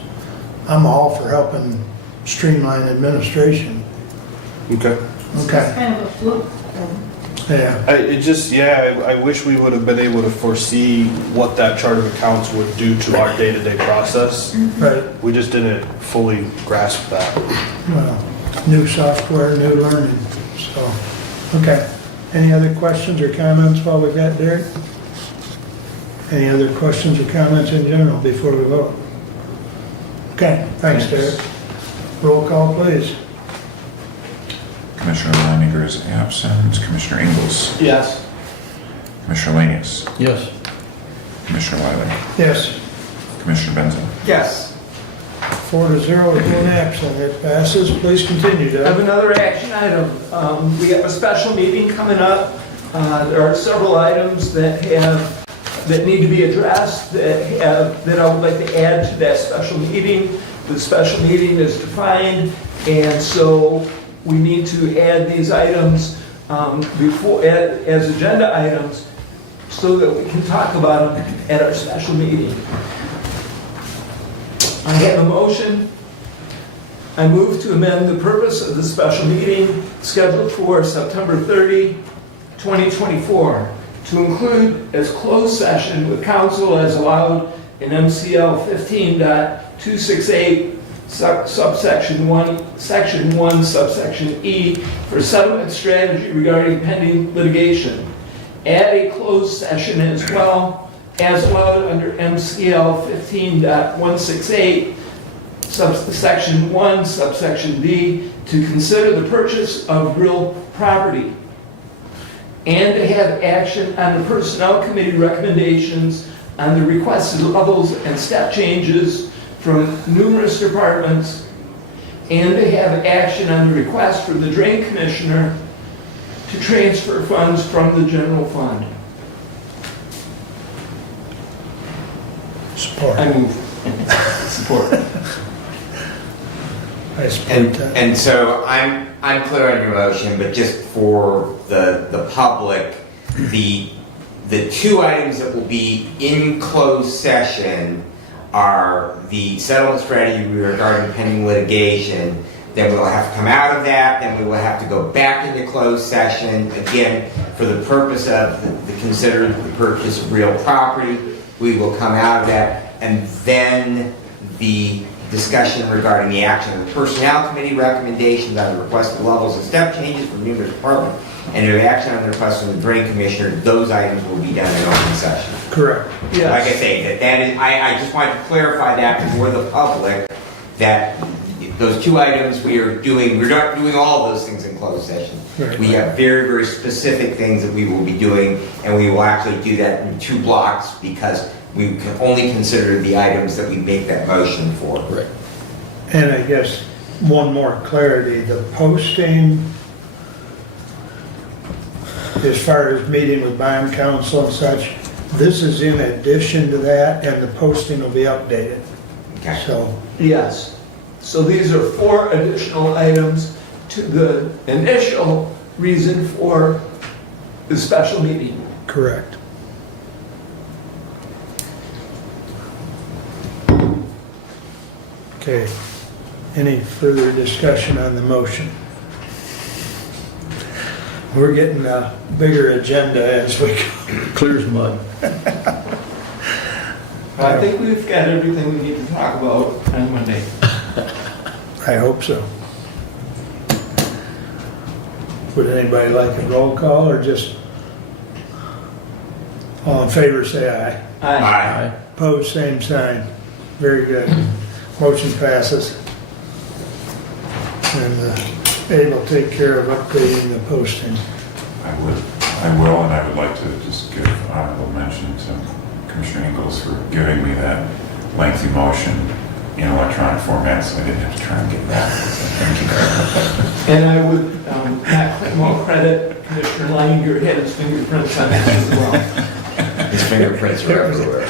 I'm all for helping streamline administration. Okay. It's Okay, kind of a fluke. yeah. I wish we would have been able to foresee what that chart of accounts would do to our day-to-day process. Right. We just didn't fully grasp that. Well, new software, new learning, so, okay. Any other questions or comments while we've got Derek? Any other questions or comments in general before we vote? Okay, thanks, Derek. Roll call, please. Commissioner Leininger is absent. Commissioner Ingalls. Yes. Commissioner Lanius. Yes. Commissioner Wiley. Yes, Commissioner Benson. Yes. 4-0 with one absent. It passes. Please continue, I have Doug. another action item. We have a special meeting coming up. There are several items that need to be addressed, that I would like to add to that special meeting. The special meeting is defined, and so we need to add these items as agenda items so that we can talk about them at our special meeting. I have a motion. I move to amend the purpose of the special meeting scheduled for September 30, 2024, to include as closed session with counsel as allowed in MCL 15.268, subsection 1, section 1, subsection E, for settlement strategy regarding pending litigation. Add a closed session as well as allowed under MCL 15.168, subsection 1, subsection D, to consider the purchase of real property, and to have action on the Personnel Committee recommendations on the requested levels and step changes from numerous departments, and to have action on the request from the Drain Commissioner to transfer funds from the general fund. Support. I move. Support. I support that. And so I'm clear on your motion, but just for the public, the two items that will be in closed session are the settlement strategy regarding pending litigation. Then we'll have to come out of that, then we will have to go back into closed session, again, for the purpose of the considered purchase of real property. We will come out of that, and then the discussion regarding the action of the Personnel Committee recommendations on the requested levels and step changes from numerous departments, and the action on the request from the Drain Commissioner. Those items will be done in open session. Correct. Yes. Like I say, that is, I just wanted to clarify that for the public, that those two items we're not doing all of those things in closed session. Right. We have very, very specific things that we will be doing, and we will actually do that in two blocks because we can only consider the items that we make that motion for. Right. And I guess one more clarity, the posting, as far as meeting with bond counsel and such, this is in addition to that, and the posting will be updated. Okay. So, Yes. So these are 4 additional items to the initial reason for the special meeting. correct. Okay. Any further discussion on the motion? We're getting a bigger agenda as we go. Clear as mud. I think we've got everything we need to talk about on Monday. I hope so. Would anybody like a roll call or just all in favor say aye. Aye. Opposed, same sign. Very good. Motion passes. And Abe will take care of updating the posting. I will, and I would like to just give honorable mention to Commissioner Ingles for giving me that lengthy motion in electronic format, so I didn't have to try and get that. Thank you very much. And I would not claim all credit. Commissioner Leininger had his fingerprints on it as well. His fingerprints are everywhere.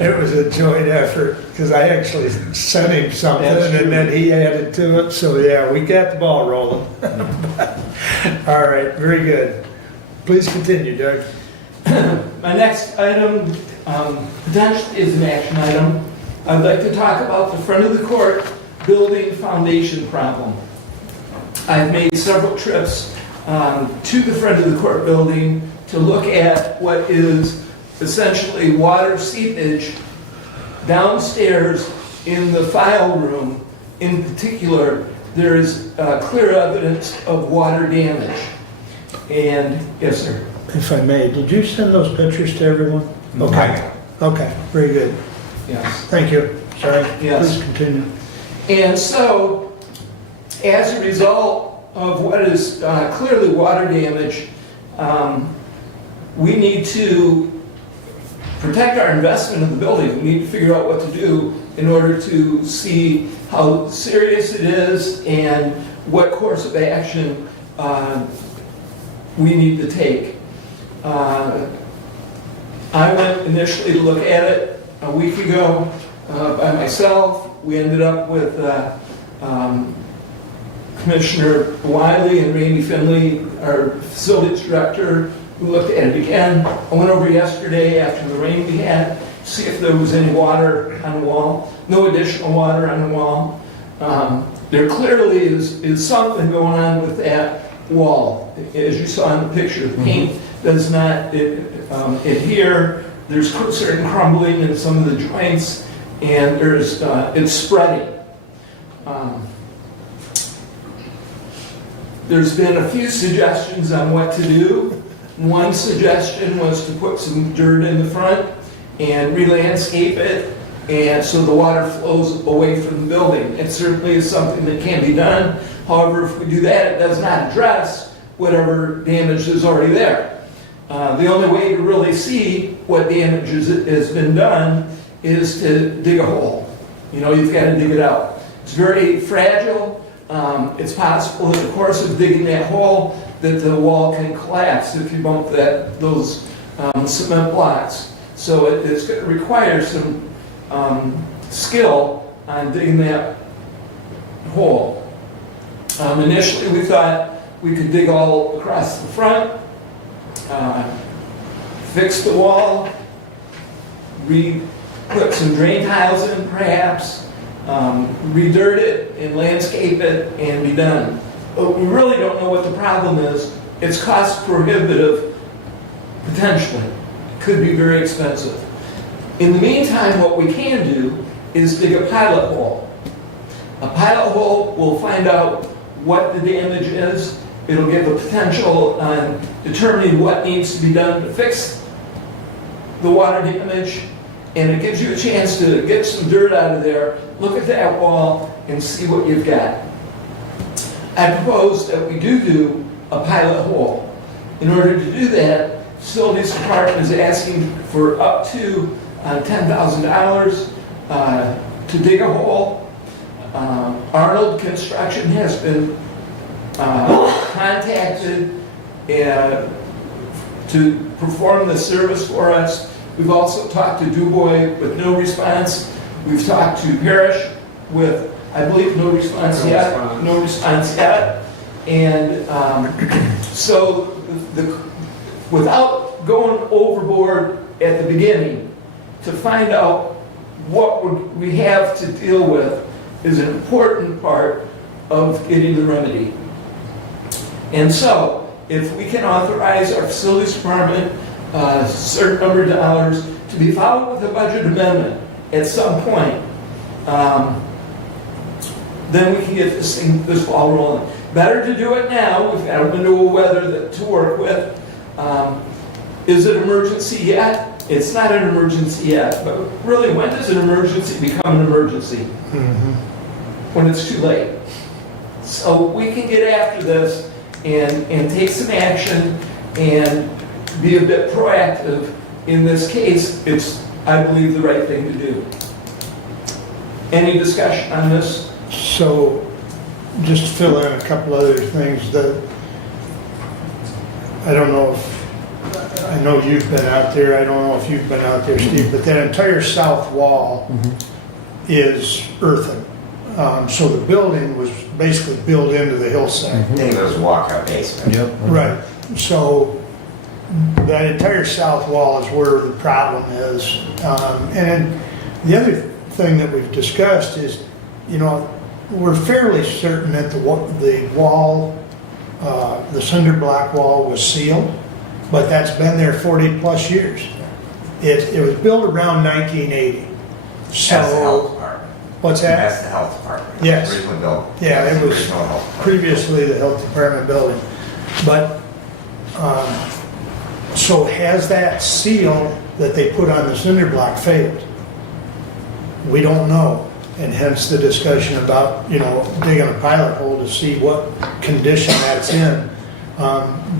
It was a joint effort, because I actually sent him something That's true. and then he added to it, so yeah, we got the ball rolling. All right, very good. Please continue, Doug. My next item potentially is an action item. I'd like to talk about the front of the court building foundation problem. I've made several trips to the front of the court building to look at what is essentially water seepage downstairs in the file room. In particular, there is clear evidence of water damage. And, yes, sir. If I may, did you send those pictures to everyone? Okay. Okay, very good. Yes. Thank you. Sorry. Yes. Please continue. And so, as a result of what is clearly water damage, we need to protect our investment in the building. We need to figure out what to do in order to see how serious it is and what course of action we need to take. I went initially to look at it a week ago by myself. We ended up with Commissioner Wiley and Randy Finley, our facilities director, who looked at it again. I went over yesterday after the rain we had, to see if there was any water on the wall. No additional water on the wall. There clearly is something going on with that wall. As you saw in the picture, the paint does not adhere. There's certain crumbling in some of the joints, and it's spreading. There's been a few suggestions on what to do. One suggestion was to put some dirt in the front and re-landscape it, and so the water flows away from the building. It certainly is something that can be done. However, if we do that, it does not address whatever damage is already there. The only way to really see what damage has been done is to dig a hole. You know, you've got to dig it out. It's very fragile. It's possible in the course of digging that hole that the wall can collapse if you bump those cement blocks. So it's going to require some skill on digging that hole. Initially, we thought we could dig all across the front, fix the wall, put some drain tiles in perhaps, re-dirt it and landscape it and be done. But we really don't know what the problem is. It's cost prohibitive, potentially. Could be very expensive. In the meantime, what we can do is dig a pilot hole. A pilot hole will find out what the damage is. It'll give a potential on determining what needs to be done to fix the water damage, and it gives you a chance to get some dirt out of there, look at that wall, and see what you've got. I propose that we do a pilot hole. In order to do that, Facilities Department is asking for up to $10,000 to dig a hole. Arnold Construction has been contacted to perform the service for us. We've also talked to DuBois with no response. We've talked to Parrish with, I believe, no response yet. And so without going overboard at the beginning, to find out what we have to deal with is an important part of getting the remedy. And so, if we can authorize our Facilities Department a certain number of dollars to be followed with a budget amendment at some point, then we can get this ball rolling. Better to do it now. We've got a window of weather to work with. Is it emergency yet? It's not an emergency yet, but really, when does an emergency become an emergency? When it's too late. So we can get after this and take some action and be a bit proactive. In this case, it's, I believe, the right thing to do. Any discussion on this? So, just to fill in a couple other things, I don't know if, I know you've been out there, I don't know if you've been out there, Steve, but that entire south wall is earthen. So the building was basically built into the hillside. I think it was walkout basement. Yep. Right, so that entire south wall is where the problem is. And the other thing that we've discussed is, you know, we're fairly certain that the wall, the cinder block wall was sealed, but that's been there 40 plus years. It was built around 1980. That's the health So, department. what's that? That's the health department. Yes. Originally built. Yeah, That's it the was original health department. previously the health department building. But, so has that seal that they put on the cinder block failed? We don't know, and hence the discussion about, you know, digging a pilot hole to see what condition that's in.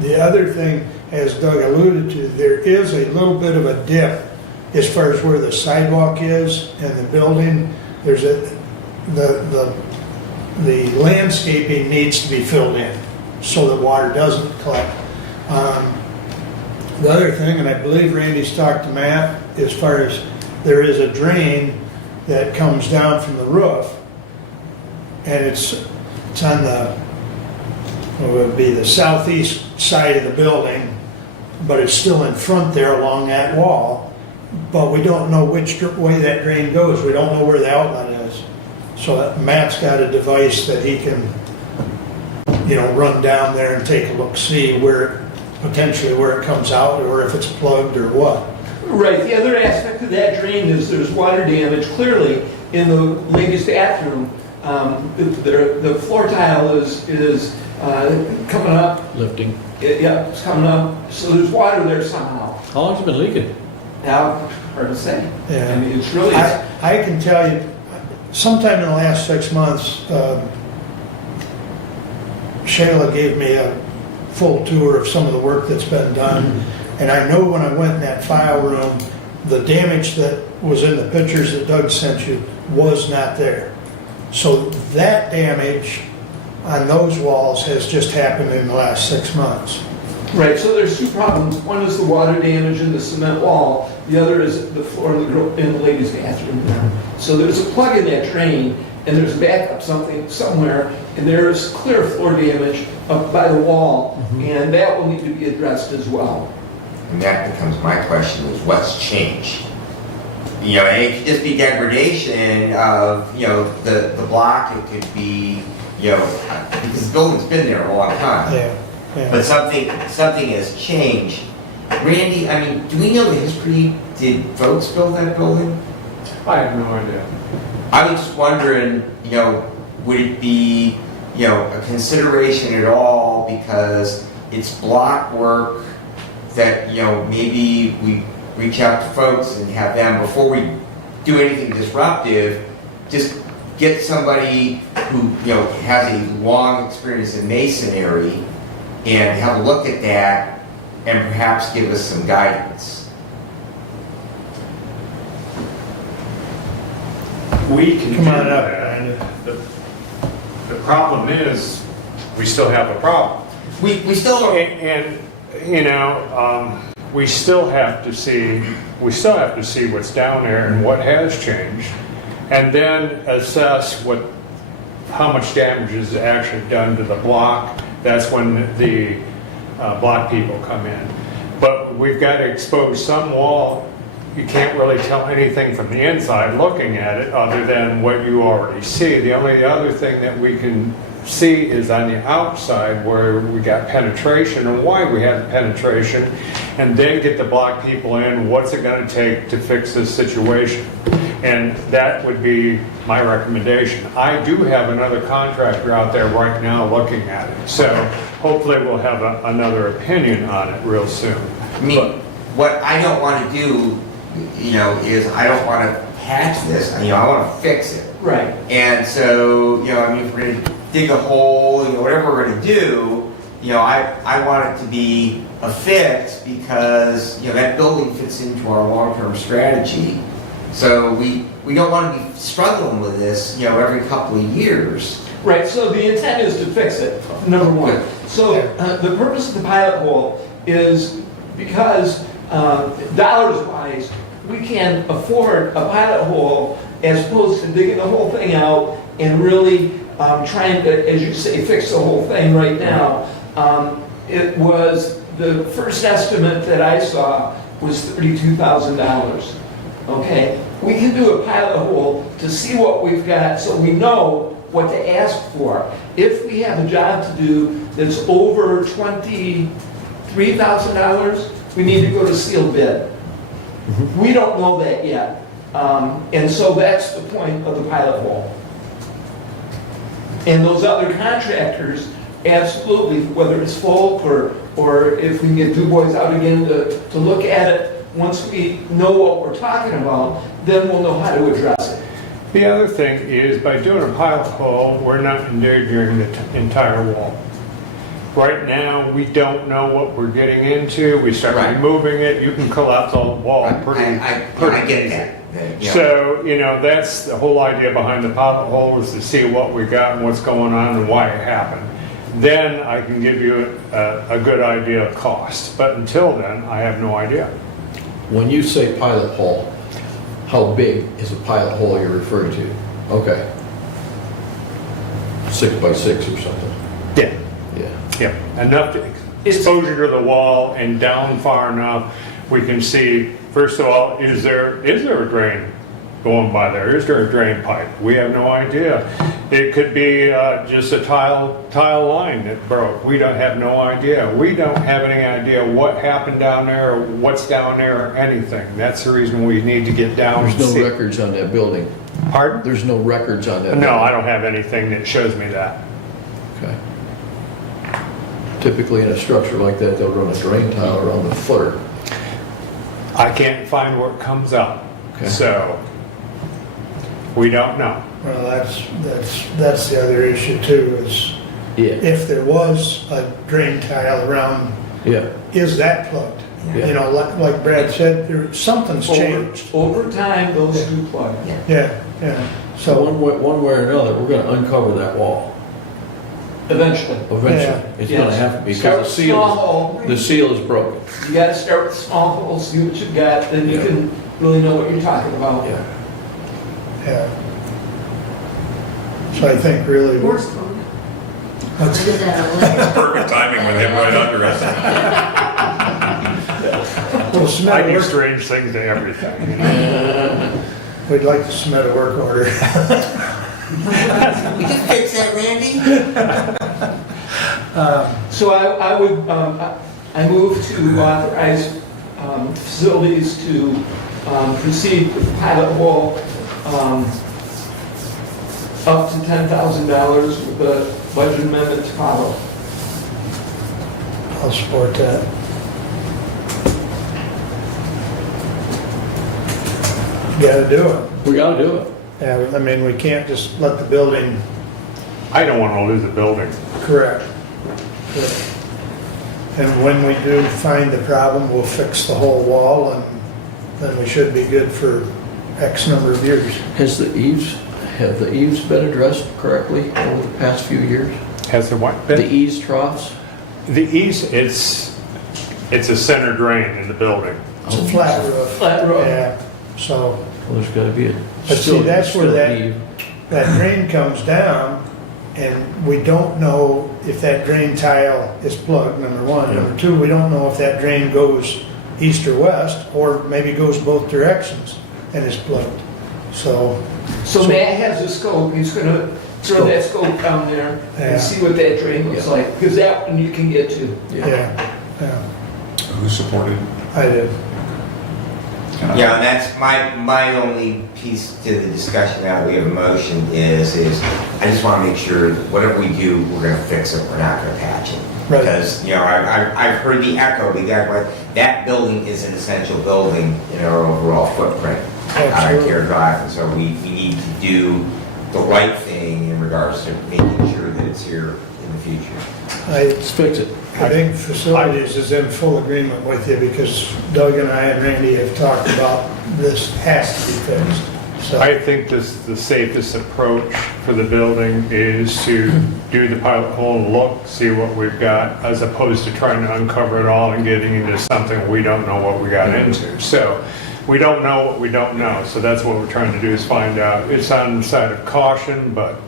The other thing, as Doug alluded to, there is a little bit of a dip as far as where the sidewalk is and the building. There's the landscaping needs to be filled in so the water doesn't collect. The other thing, and I believe Randy's talked to Matt, as far as there is a drain that comes down from the roof, and it's on the, what would be the southeast side of the building, but it's still in front there along that wall, but we don't know which way that drain goes. We don't know where the outlet is. So Matt's got a device that he can, you know, run down there and take a look, see where, potentially where it comes out, or if it's plugged or what. Right, the other aspect of that drain is there's water damage clearly in the ladies' bathroom. The floor tile is coming up. Lifting. Yeah, it's coming up, so there's water there somehow. How long's it been leaking? Now, hard to say. Yeah. I mean, it's really, I can tell you, sometime in the last 6 months, Shayla gave me a full tour of some of the work that's been done. And I know when I went in that file room, the damage that was in the pictures that Doug sent you was not there. So that damage on those walls has just happened in the last 6 months. right, so there's two problems. One is the water damage in the cement wall. The other is the floor in the ladies' bathroom. So there's a plug in that drain, and there's backup somewhere, and there's clear floor damage up by the wall, and that will need to be addressed as well. And that becomes my question, is what's changed? You know, it could just be degradation of, you know, the block, it could be, you know, because the building's been there a long time. Yeah. But something has changed. Randy, I mean, do we know the history? Did folks build that building? I have no idea. I was just wondering, you know, would it be, you know, a consideration at all because it's block work that, you know, maybe we reach out to folks and have them, before we do anything disruptive, just get somebody who, you know, has a long experience in masonry and have a look at that and perhaps give us some guidance. We can Come do on up, that. Randy. The problem is, we still have a problem. We still don't. And you know, we still have to see what's down there and what has changed, and then assess how much damage is actually done to the block. That's when the block people come in. But we've got to expose some wall. You can't really tell anything from the inside looking at it other than what you already see. The only other thing that we can see is on the outside where we got penetration and why we had the penetration, and then get the block people in. What's it going to take to fix this situation? And that would be my recommendation. I do have another contractor out there right now looking at it, so hopefully we'll have another opinion on it real soon. I mean, what I don't want to do, you know, is I don't want to patch this. You know, I want to fix it. Right. And so, you know, I mean, if we're going to dig a hole, you know, whatever we're going to do, you know, I want it to be a fix because, you know, that building fits into our long-term strategy. So we don't want to be struggling with this, you know, every couple of years. Right, so the intent is to fix it, number one. So the purpose of the pilot hole is because dollars-wise, we can afford a pilot hole as opposed to digging the whole thing out and really trying to, as you say, fix the whole thing right now. It was, the first estimate that I saw was $32,000. Okay, we can do a pilot hole to see what we've got so we know what to ask for. If we have a job to do that's over $23,000, we need to go to sealed bid. We don't know that yet. And so that's the point of the pilot hole. And those other contractors, absolutely, whether it's Folk or if we can get Du Bois out again to look at it, once we know what we're talking about, then we'll know how to address it. The other thing is, by doing a pilot hole, we're not endangering the entire wall. Right now, we don't know what we're getting into. We start removing it. You can collapse all the wall pretty I get easy. that. Yeah. So, you know, that's the whole idea behind the pilot hole, is to see what we got and what's going on and why it happened. Then I can give you a good idea of cost. But until then, I have no idea. When you say pilot hole, how big is a pilot hole you're referring to? Okay. 6 by 6 or something. Yeah. Yeah. Yeah, enough exposure to the wall and down far enough we can see, first of all, is there a drain going by there? Is there a drain pipe? We have no idea. It could be just a tile line that broke. We don't have no idea. We don't have any idea what happened down there or what's down there or anything. That's the reason we need to get down and There's see. no records on that building. Pardon? There's no records on that No, building. I don't have anything that shows me that. Okay. Typically in a structure like that, they'll run a drain tile around the footer. I can't find where it comes out. Okay. So we don't know. Well, that's the other issue too, is Yeah. if there was a drain tile around, Yeah. is that plugged? Yeah. You know, like Brad said, something's changed. Over time, those do plug. Yeah. So So, one way or another, we're going to uncover that wall Eventually. eventually. Yeah. It's going to Yes. have to be Start because with small hole. the seal is broken. You gotta start with small holes, see what you've got, then you Yeah. can really know what you're talking about. Yeah. yeah. So I think really, Morse code. what's Perfect timing when they went under us. we'll submit I a do work, strange things to everything, you know? we'd like to submit a work order. We can fix that, Randy. So I would, I move to authorize facilities to proceed with pilot hole up to $10,000 with the budget amendment to follow. I'll support that. Gotta do it. We gotta do it. Yeah, I mean, we can't just let the building I don't want to lose a building. correct. And when we do find the problem, we'll fix the whole wall and then we should be good for X number of years. Have the eaves been addressed correctly over the past few years? Has there what The been? eaves troughs? The east, it's a center drain in the building. It's a flat roof. Flat roof. Yeah, so Well, there's gotta be a. But see, that's where still that- eave. that drain comes down and we don't know if that drain tile is plugged, number one. Yeah. Number two, we don't know if that drain goes east or west, or maybe goes both directions and is plugged. So, So Matt has a scope, he's gonna throw that scope down there Yeah. and see what that drain looks like, because that one you can get to. yeah, Who supported? I did. Yeah, and that's my only piece to the discussion now that we have a motion is I just want to make sure that whatever we do, we're going to fix it, we're not going to patch it. Right. Because, you know, I've heard the echo, that building is an essential building in our overall footprint on our Absolutely. care drive, and so we need to do the right thing in regards to making sure that it's here in the future. Let's fix it. I think facilities is in full agreement with you because Doug and I and Randy have talked about this has to be fixed. So, I think the safest approach for the building is to do the pilot hole, look, see what we've got, as opposed to trying to uncover it all and getting into something we don't know what we got into. So we don't know what we don't know, so that's what we're trying to do is find out. It's on the side of caution, but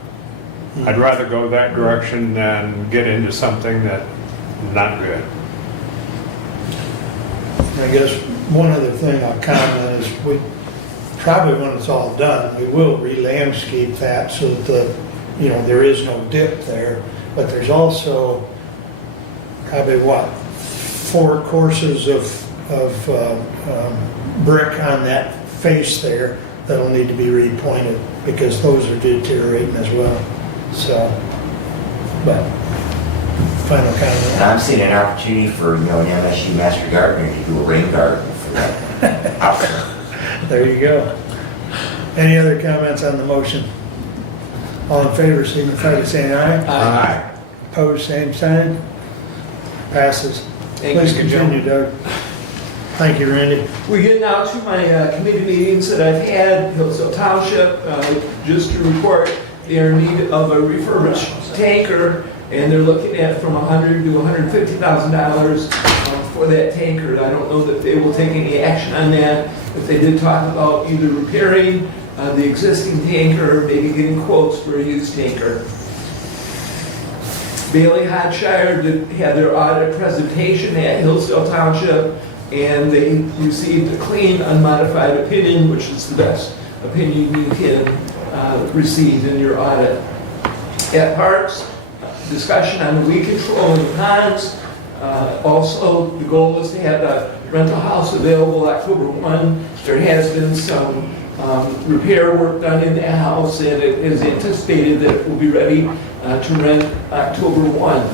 I'd rather go that direction than get into something that not good. I guess one other thing I'll comment is we, probably when it's all done, we will re-landscape that so that there is no dip there. But there's also probably 4 courses of brick on that face there that'll need to be repointed because those are deteriorating as well. So, but final And comment. I'm seeing an opportunity for, an MSU Master Gardener to do a rain garden for that house. There you go. Any other comments on the motion? All in favor, signify by saying aye. Aye. Opposed, same sign. Passes. Thank Please you, continue, Doug. Thank you, Randy. We get now to my committee meetings that I've had, Hillsdale Township, just to report, they are in need of a refurbished tanker, and they're looking at from $100,000 to $150,000 for that tanker. I don't know that they will take any action on that, but they did talk about either repairing the existing tanker or maybe getting quotes for a used tanker. Bailey Hodshire had their audit presentation at Hillsdale Township, and they received a clean, unmodified opinion, which is the best opinion you can receive in your audit. At Parks, discussion on weed control in the ponds. Also, the goal is to have the rental house available October 1. There has been some repair work done in that house, and it is anticipated that it will be ready to rent October 1.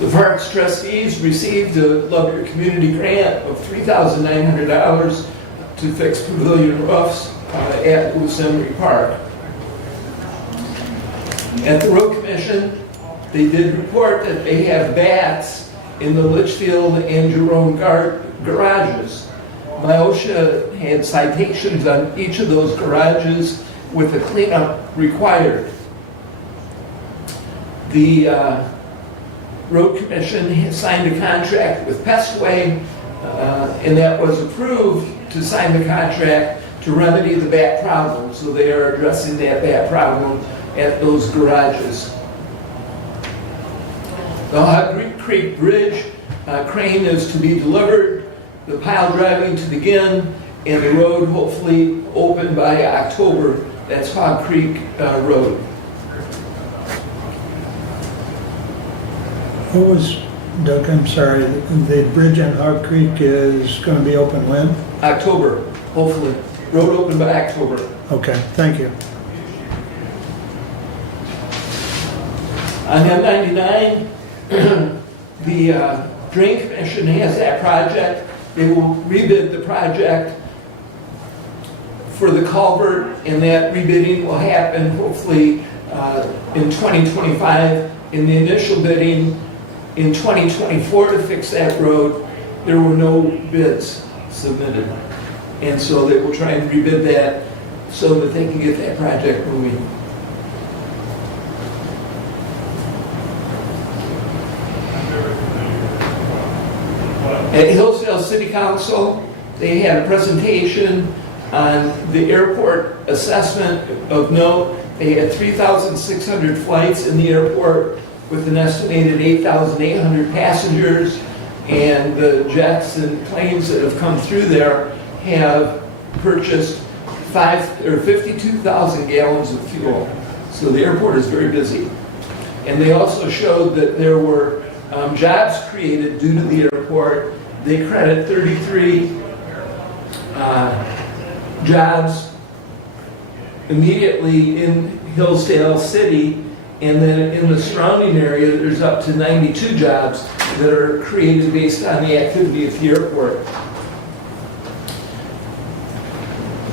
The Parks trustees received a Love Your Community grant of $3,900 to fix pavilion roofs at Lewis Emery Park. At the Road Commission, they did report that they have bats in the Litchfield and Jerome garages. Myosha had citations on each of those garages with a cleanup required. The Road Commission has signed a contract with Pestway, and that was approved to sign the contract to remedy the bat problem. So they are addressing that bat problem at those garages. The Hog Creek Bridge crane is to be delivered, the pile driving to begin, and the road hopefully open by October. That's Hog Creek Road. What was, Doug, I'm sorry, the bridge on Hog Creek is going to be open when? October, hopefully. Road open by October. Okay, thank you. On M99, the Drain Commission has that project. They will rebid the project for the culvert, and that rebidding will happen hopefully in 2025. In the initial bidding in 2024 to fix that road, there were no bids submitted. And so they will try and rebid that so that they can get that project moving. At Hillsdale City Council, they had a presentation on the airport assessment of note. They had 3,600 flights in the airport with an estimated 8,800 passengers, and the jets and planes that have come through there have purchased 52,000 gallons of fuel. So the airport is very busy. And they also showed that there were jobs created due to the airport. They credit 33 jobs immediately in Hillsdale City, and then in the surrounding area there's up to 92 jobs that are created based on the activity at the airport.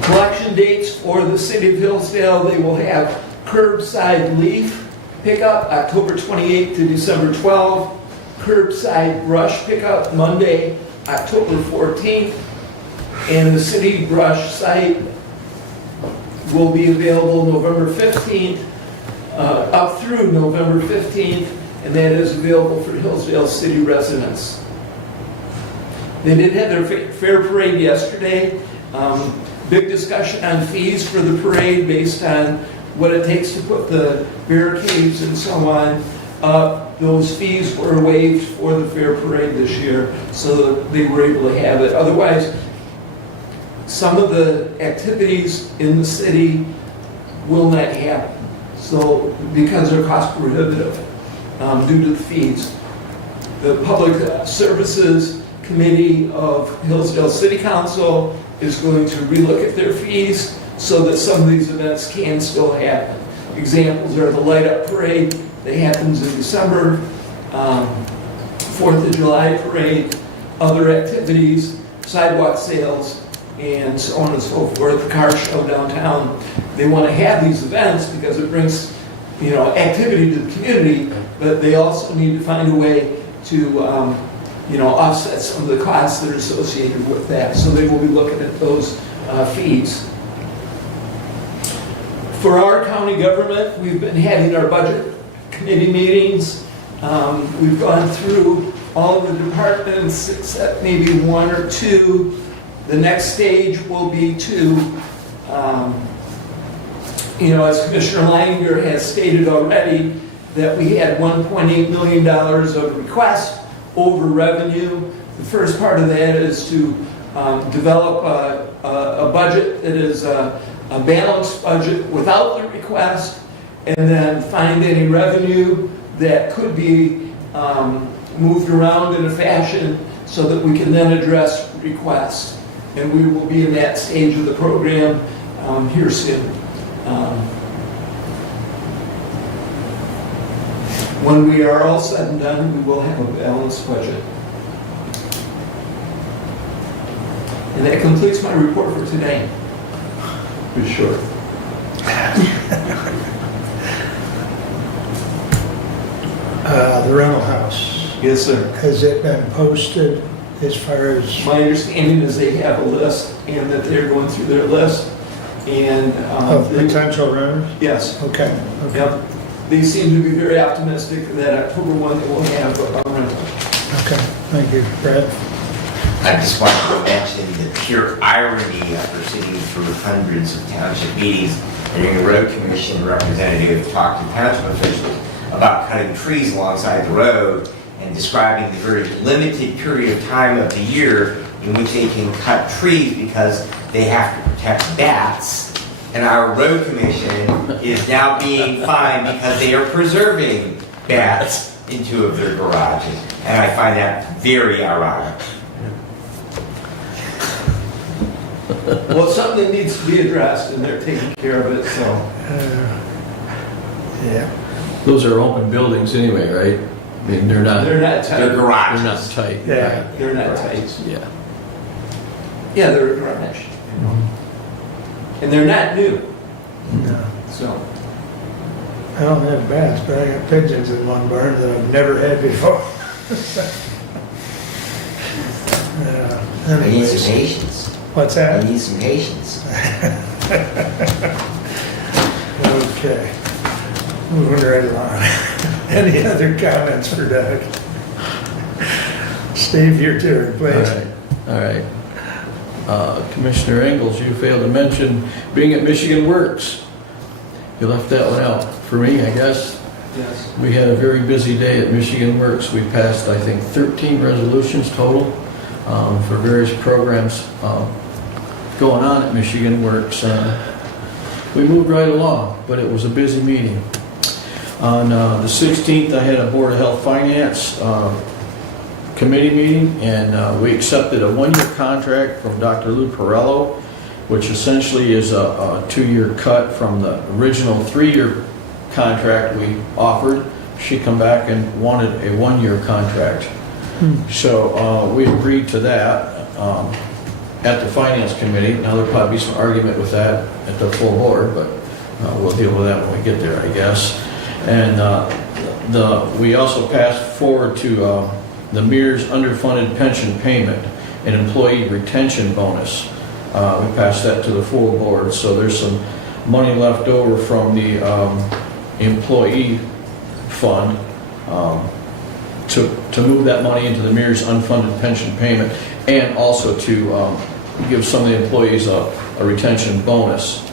Collection dates for the city of Hillsdale: they will have curbside leaf pickup October 28th to December 12th, curbside brush pickup Monday, October 14th, and the city brush site will be available November 15th, up through November 15th, and that is available for Hillsdale City residents. They did have their fair parade yesterday. Big discussion on fees for the parade based on what it takes to put the barricades and so on up. Those fees were waived for the fair parade this year, so that they were able to have it. Otherwise, some of the activities in the city will not happen. So, because they're cost prohibitive due to the fees. The Public Services Committee of Hillsdale City Council is going to relook at their fees so that some of these events can still happen. Examples are the Light Up Parade that happens in December, 4th of July Parade, other activities, sidewalk sales, and so on and so forth, the car show downtown. They want to have these events because it brings, activity to the community, but they also need to find a way to, offset some of the costs that are associated with that. So they will be looking at those fees. For our county government, we've been having our budget committee meetings. We've gone through all of the departments except maybe one or two. The next stage will be to, as Commissioner Leininger has stated already, that we had $1.8 million of requests over revenue. The first part of that is to develop a budget that is a balanced budget without the request, and then find any revenue that could be moved around in a fashion so that we can then address requests. And we will be in that stage of the program here soon. When we are all said and done, we will have a balanced budget. And that completes my report for today. Pretty short. The rental house, Yes, sir. has it been posted as far as, My understanding is they have a list and that they're going through their list. And of potential renters? yes, Okay, okay, yep. They seem to be very optimistic that October 1 they will have a rental. okay, thank you, Brad. I just wanted to mention the pure irony after sitting through hundreds of township meetings and hearing a road commission representative talk to township officials about cutting trees alongside the road and describing the very limited period of time of the year in which they can cut trees because they have to protect bats. And our road commission is now being fined because they are preserving bats in 2 of their garages. And I find that very ironic. Well, it's something that needs to be addressed, and they're taking care of it, so. Yeah, Those are open buildings anyway, right? I mean, they're not They're not tight. Their they're garages. not tight. yeah. They're not tight. Yeah. Yeah, they're a garage. And they're not new, No. so. I don't have bats, but I got pigeons in one barn that I've never had before. I need Anyways, some patience. what's I that? need some patience. Okay. Moving right along. Any other comments for Doug? Steve, your turn, All please. right, all right. Commissioner Engels, you failed to mention being at Michigan Works. You left that one out for me, I guess. Yes. We had a very busy day at Michigan Works. We passed, I think, 13 resolutions total for various programs going on at Michigan Works. We moved right along, but it was a busy meeting. On the 16th, I had a Board of Health Finance committee meeting, and we accepted a 1-year contract from Dr. Lou Perello, which essentially is a 2-year cut from the original 3-year contract we offered. She come back and wanted a 1-year contract. So we agreed to that at the Finance Committee. Now there'll probably be some argument with that at the full board, but we'll deal with that when we get there, I guess. And we also passed forward to the MERS underfunded pension payment and employee retention bonus. We passed that to the full board, so there's some money left over from the employee fund to move that money into the MERS unfunded pension payment, and also to give some of the employees a retention bonus.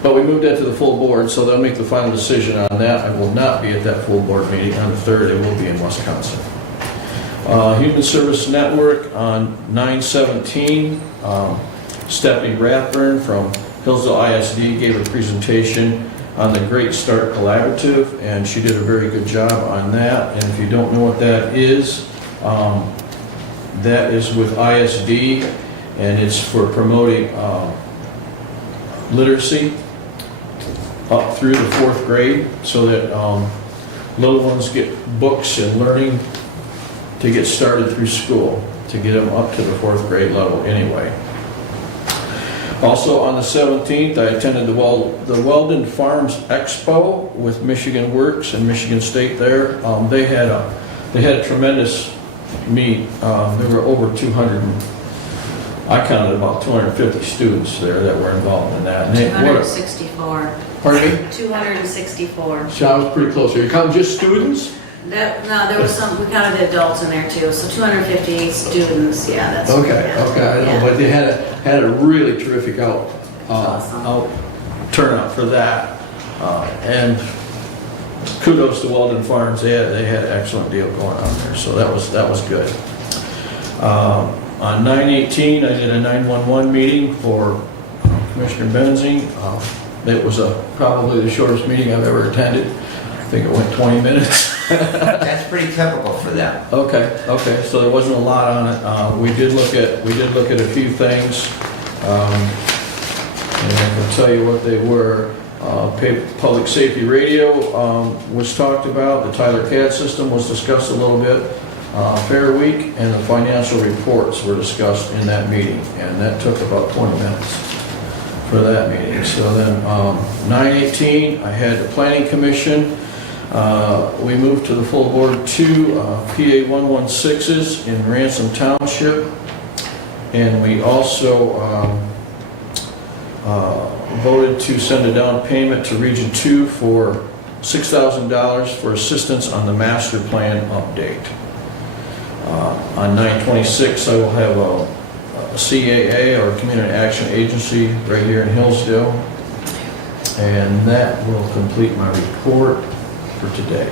But we moved that to the full board, so they'll make the final decision on that. I will not be at that full board meeting on the 3rd. It will be in Wisconsin. Human Service Network on 9/17. Stephanie Rathburn from Hillsdale ISD gave a presentation on the Great Start Collaborative, and she did a very good job on that. And if you don't know what that is with ISD, and it's for promoting literacy up through the 4th grade, so that little ones get books and learning to get started through school, to get them up to the 4th grade level anyway. Also on the 17th, I attended the Weldon Farms Expo with Michigan Works and Michigan State there. They had a tremendous meet. There were over 200, I counted about 250 students there that were involved in that. And 264. Pardon me? 264. So I was pretty close. Are you counting just students? No, there was some, we counted the adults in there too, so 250 students, yeah, that's. Okay, yeah. okay, I know, Yeah. but they had a really terrific Awesome. out turnout for that. And kudos to Weldon Farms, they had an excellent deal going on there, so that was good. On 9/18, I did a 911 meeting for Commissioner Benzing. It was probably the shortest meeting I've ever attended. I think it went 20 minutes. That's pretty typical for them. Okay, so there wasn't a lot on it. We did look at a few things, and I can tell you what they were. Public safety radio was talked about. The Tyler CAD system was discussed a little bit. Fair Week and the financial reports were discussed in that meeting, and that took about 20 minutes for that meeting. So then 9/18, I had the Planning Commission. We moved to the full board 2 PA 116s in Ransom Township, and we also voted to send a down payment to Region 2 for $6,000 for assistance on the master plan update. On 9/26, I will have a CAA, or Community Action Agency, right here in Hillsdale. And that will complete my report for today.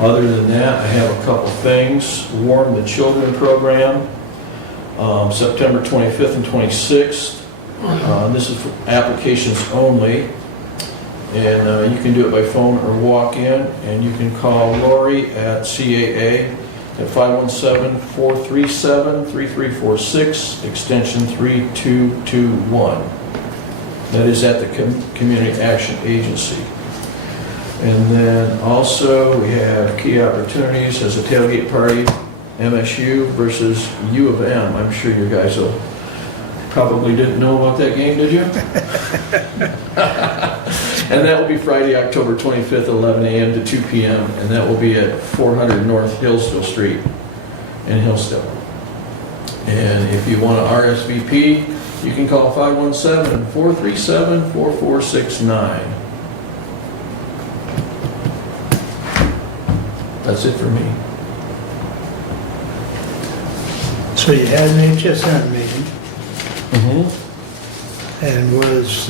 Other than that, I have a couple things. Warm the Children program, September 25th and 26th. This is for applications only. And you can do it by phone or walk in, and you can call Lori at CAA at 517-437-3346, extension 3221. That is at the Community Action Agency. And then also we have key opportunities as a tailgate party, MSU versus U of M. I'm sure you guys will probably didn't know about that game, did you? And that will be Friday, October 25th, 11 a.m. to 2 p.m. And that will be at 400 North Hillsdale Street in Hillsdale. And if you want to RSVP, you can call 517-437-4469. That's it for me. So you had an HSN meeting, Mm-hmm. and was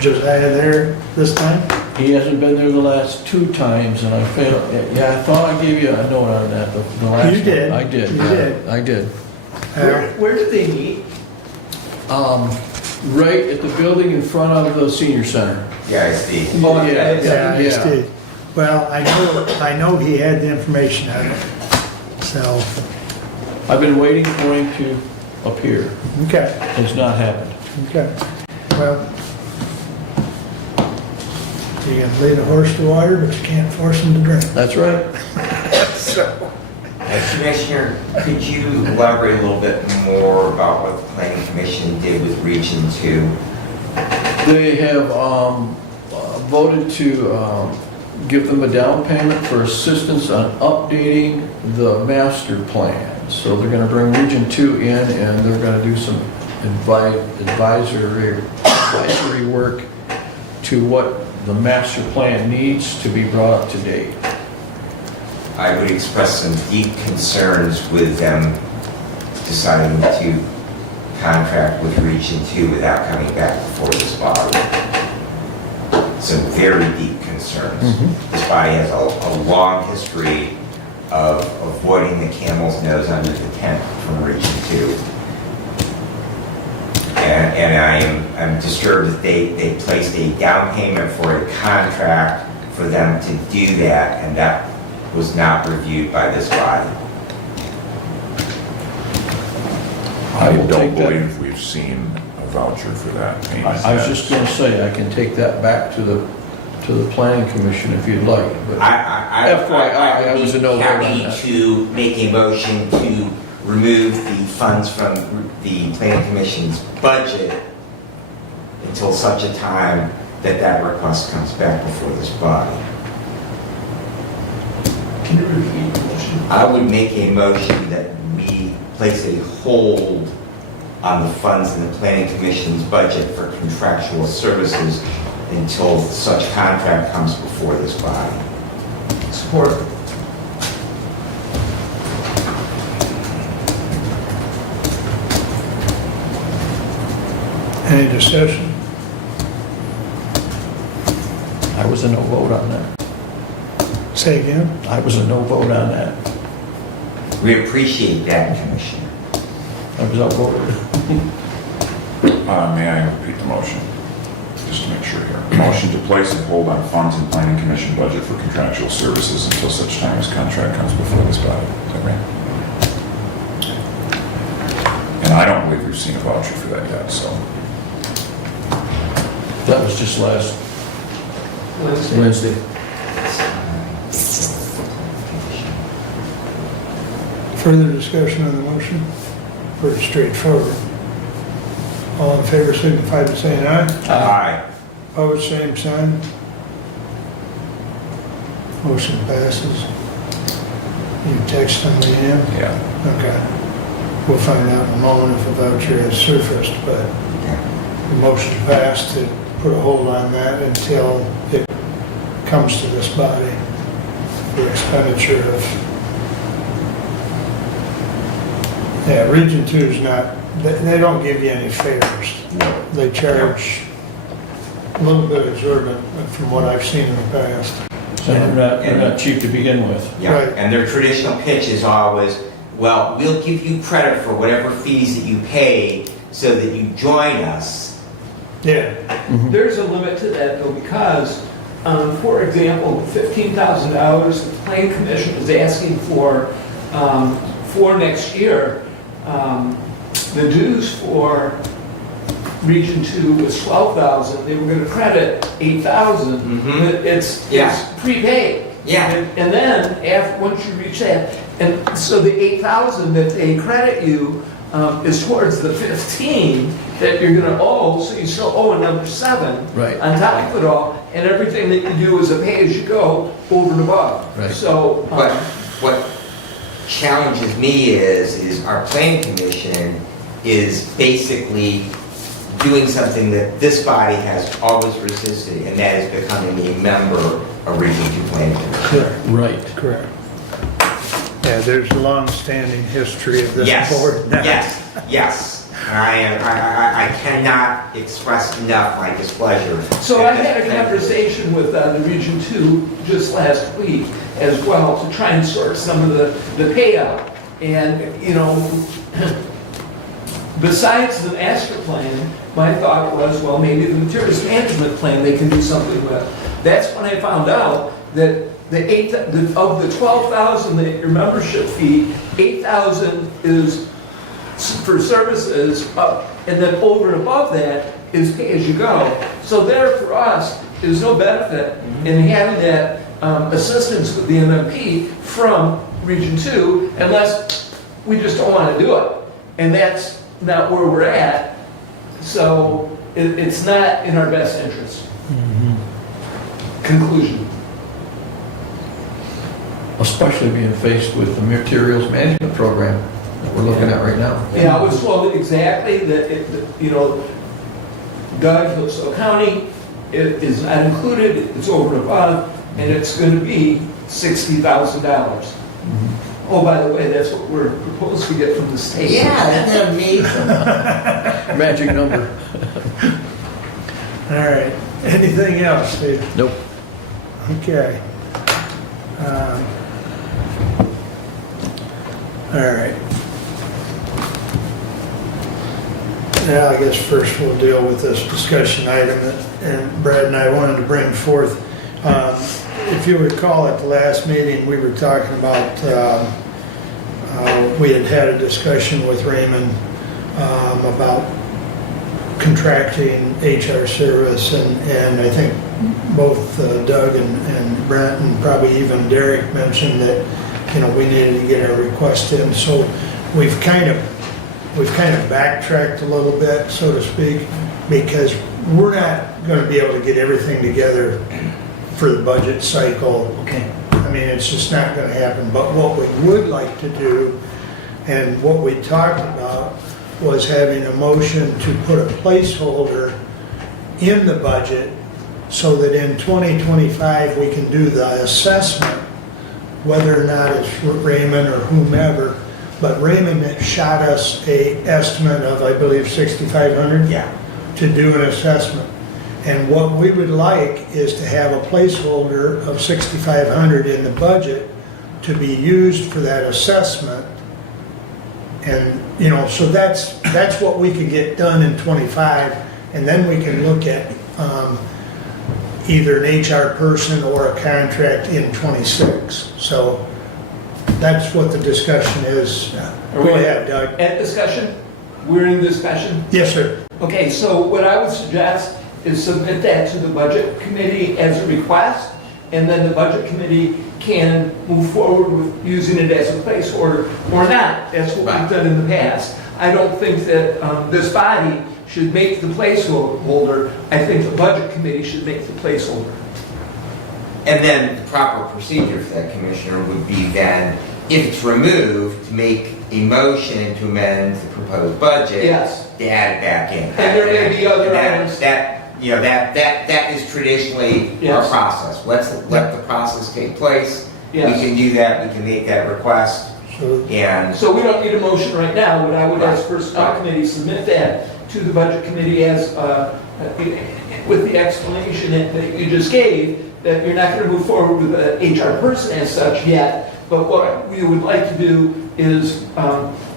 Josiah there this time? He hasn't been there the last 2 times, and I failed. Yeah, I thought I gave you a note on that, the last You did. one. I did. You yeah, did. I did. Where did they meet? Right at the building in front of the senior center. Yeah, I see. Oh, yeah, Yeah, I did. Well, I know he had the information on it, so, I've been waiting for him to appear. okay, It's not happened. okay. Well, you can lead a horse to water, but you can't force him to drink. That's right. Commissioner, could you elaborate a little bit more about what the Planning Commission did with Region 2? They have voted to give them a down payment for assistance on updating the master plan. So they're going to bring Region 2 in, and they're going to do some advisory work to what the master plan needs to be brought up to date. I would express some deep concerns with them deciding to contract with Region 2 without coming back before this body. Some very deep concerns. This body has a long history of avoiding the camel's nose under the tent from Region 2. And I'm disturbed that they placed a down payment for a contract for them to do that, and that was not reviewed by this body. I will don't take that. believe we've seen a voucher for that payment. I was just going to say, I can take that back to the planning commission if you'd like. But FYI, I was a no vote on happy that. to make a motion to remove the funds from the planning commission's budget until such a time that that request comes back before this body. Can you repeat the motion? I would make a motion that we place a hold on the funds in the planning commission's budget for contractual services until such contract comes before this body. Support. Any discussion? I was a no vote on that. Say again? I was a no vote on that. We appreciate that, Commissioner. I was outvoted. May I repeat the motion? Just to make sure here. Motion to place and hold on funds in planning commission budget for contractual services until such time as contract comes before this body. Is that right? And I don't believe we've seen a voucher for that yet, so. That was just last Wednesday. Further discussion on the motion? Pretty straightforward. All in favor signify by saying aye. Aye. Opposed, same sign. Motion passes. You text them, Leanne? Yeah. Okay. We'll find out in a moment if a voucher has surfaced, but the motion passed to put a hold on that until it comes to this body for expenditure of Yeah, Region 2 is not, they don't give you any fares. They charge a little bit exorbitant from what I've seen in the past. So they're not cheap to begin with. Yeah, Right. and their traditional pitch is always, well, we'll give you credit for whatever fees that you pay so that you join us. Yeah, There's a limit to that though, because, for example, $15,000 the Plan Commission is asking for next year. The dues for Region 2 was $12,000. They were going to credit $8,000. Mhm. It's Yeah. prepaid. Yeah. And then once you reach that, and so the $8,000 that they credit you is towards the 15 that you're going to owe, so you still owe another 7 Right. on top of it all, and everything that you do is a pay-as-you-go over and above. Right. So, But what challenges me is our planning commission is basically doing something that this body has always resisted, and that is becoming a member of Region 2 Planning Commission. correct, Right. correct. Yeah, there's a long-standing history of this board. Yes. I cannot express enough my displeasure. so I had a conversation with the Region 2 just last week as well to try and sort some of the payout. And, you know, besides the master plan, my thought was, well, maybe the materials management plan they can do something with. That's when I found out that of the $12,000 that your membership fee, $8,000 is for services, and then over and above that is pay as you go. So there for us is no benefit in having that assistance with the MMP from Region 2 unless we just don't want to do it. And that's not where we're at. So it's not in our best interest. Conclusion. Especially being faced with the materials management program that we're looking at right now. Yeah, I was told exactly that, Doug, Hillsdale County, it is not included, it's over and above, and it's going to be $60,000. Oh, by the way, that's what we're proposed to get from the state. Yeah, isn't that amazing? Magic number. All right, anything else, Steve? Nope. Okay. All right. Now, I guess first we'll deal with this discussion item and Brad and I wanted to bring forth. If you recall at the last meeting, we were talking about, we had a discussion with Raymond about contracting HR service, and I think both Doug and Brent and probably even Derek mentioned that, you know, we needed to get our request in. So we've kind of backtracked a little bit, so to speak, because we're not going to be able to get everything together for the budget cycle. Okay. I mean, it's just not going to happen. But what we would like to do, and what we talked about, was having a motion to put a placeholder in the budget so that in 2025 we can do the assessment, whether or not it's Raymond or whomever. But Raymond shot us a estimate of, I believe, $6,500 to do an assessment. And what we would like is to have a placeholder of $6,500 in the budget to be used for that assessment. And, you know, so that's what we could get done in 25, and then we can look at either an HR person or a contract in 26. So that's what the discussion is. Go ahead, Doug. At discussion? We're in discussion? Yes, sir. Okay, so what I would suggest is submit that to the budget committee as a request, and then the budget committee can move forward with using it as a placeholder or not. That's what we've done in the past. I don't think that this body should make the placeholder. I think the budget committee should make the placeholder. And then the proper procedure for that, Commissioner, would be then, if it's removed, to make a motion to amend the proposed budget. Yes. To add it back in. And there may be other items. That is traditionally our Yes. process. Let the process take place. Yes. We can do that, we can make that request. So, And So we don't need a motion right now, but I would ask personnel committee, submit that to the budget committee as, with the explanation that you just gave, that you're not going to move forward with an HR person as such yet, but what we would like to do is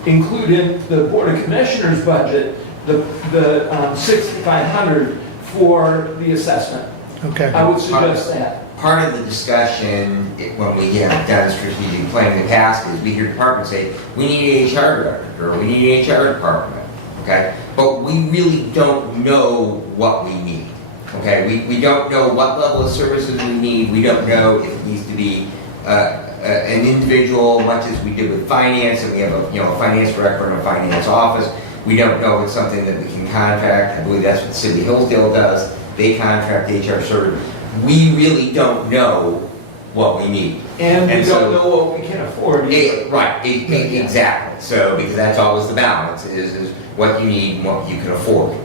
include in the Board of Commissioners budget the $6,500 for the assessment. okay. I would suggest that. part of the discussion when we have done strategic planning in the past is we hear departments say, we need an HR director, or we need an HR department, okay? But we really don't know what we need, okay? We don't know what level of services we need. We don't know if it needs to be an individual, much as we did with finance, and we have a finance director and a finance office. We don't know if it's something that we can contract. I believe that's what the city of Hillsdale does. They contract HR service. We really don't know what we need. And we so- don't know what we can afford either. Exactly. So, because that's always the balance, is what you need and what you can afford.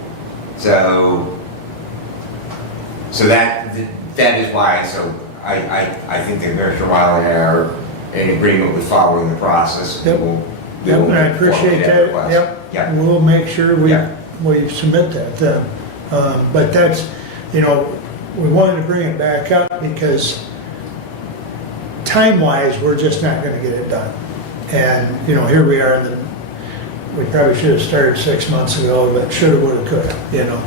So that is why, so I think that Commissioner Wiley and I are in agreement with following the process. Yep. We'll Yep, and I appreciate that. request. Yep. Yeah. We'll make sure we Yeah. submit that. But that's, we wanted to bring it back up because time-wise, we're just not going to get it done. And, here we are, we probably should have started 6 months ago, but shoulda, woulda, coulda,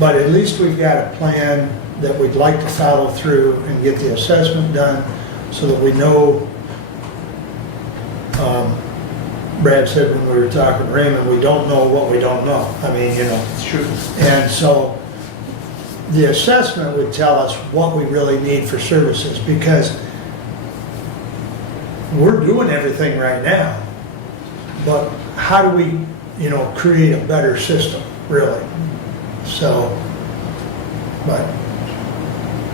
But at least we've got a plan that we'd like to follow through and get the assessment done so that we know. Brad said when we were talking to Raymond, we don't know what we don't know. I mean, It's true. and so the assessment would tell us what we really need for services because we're doing everything right now. But how do we, create a better system, really? So, but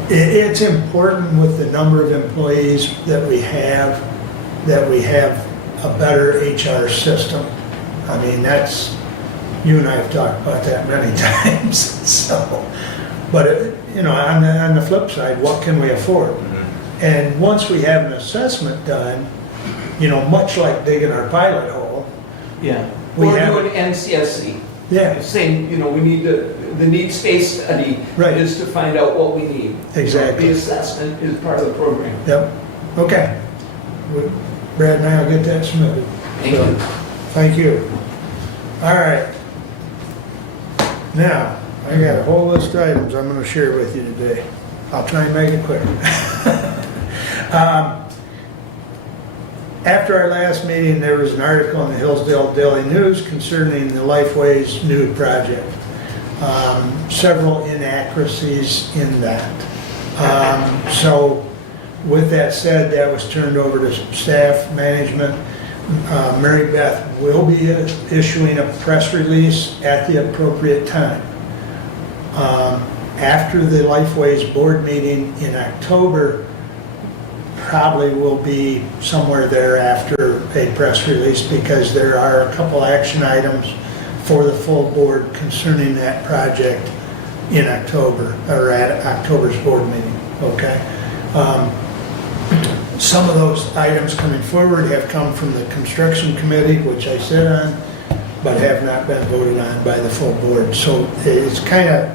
it's important with the number of employees that we have a better HR system. I mean, you and I have talked about that many times. So, but on the flip side, what can we afford? Mm-hmm. And once we have an assessment done, much like digging our pilot hole, Yeah. We Or have- doing NCSC. yeah, Saying, we need the needs-based study Right. is to find out what we need. Exactly. The assessment is part of the program. yep, okay. Brad and I will get that submitted. Thank you. Thank you. All right. Now, I got a whole list of items I'm going to share with you today. I'll try and make it quick. After our last meeting, there was an article in the Hillsdale Daily News concerning the Lifeways nude project. Several inaccuracies in that. So with that said, that was turned over to staff management. Mary Beth will be issuing a press release at the appropriate time. After the Lifeways board meeting in October, probably will be somewhere thereafter a press release because there are a couple action items for the full board concerning that project in October, or at October's board meeting, okay? Some of those items coming forward have come from the construction committee, which I sit on, but have not been voted on by the full board. So it's kind of,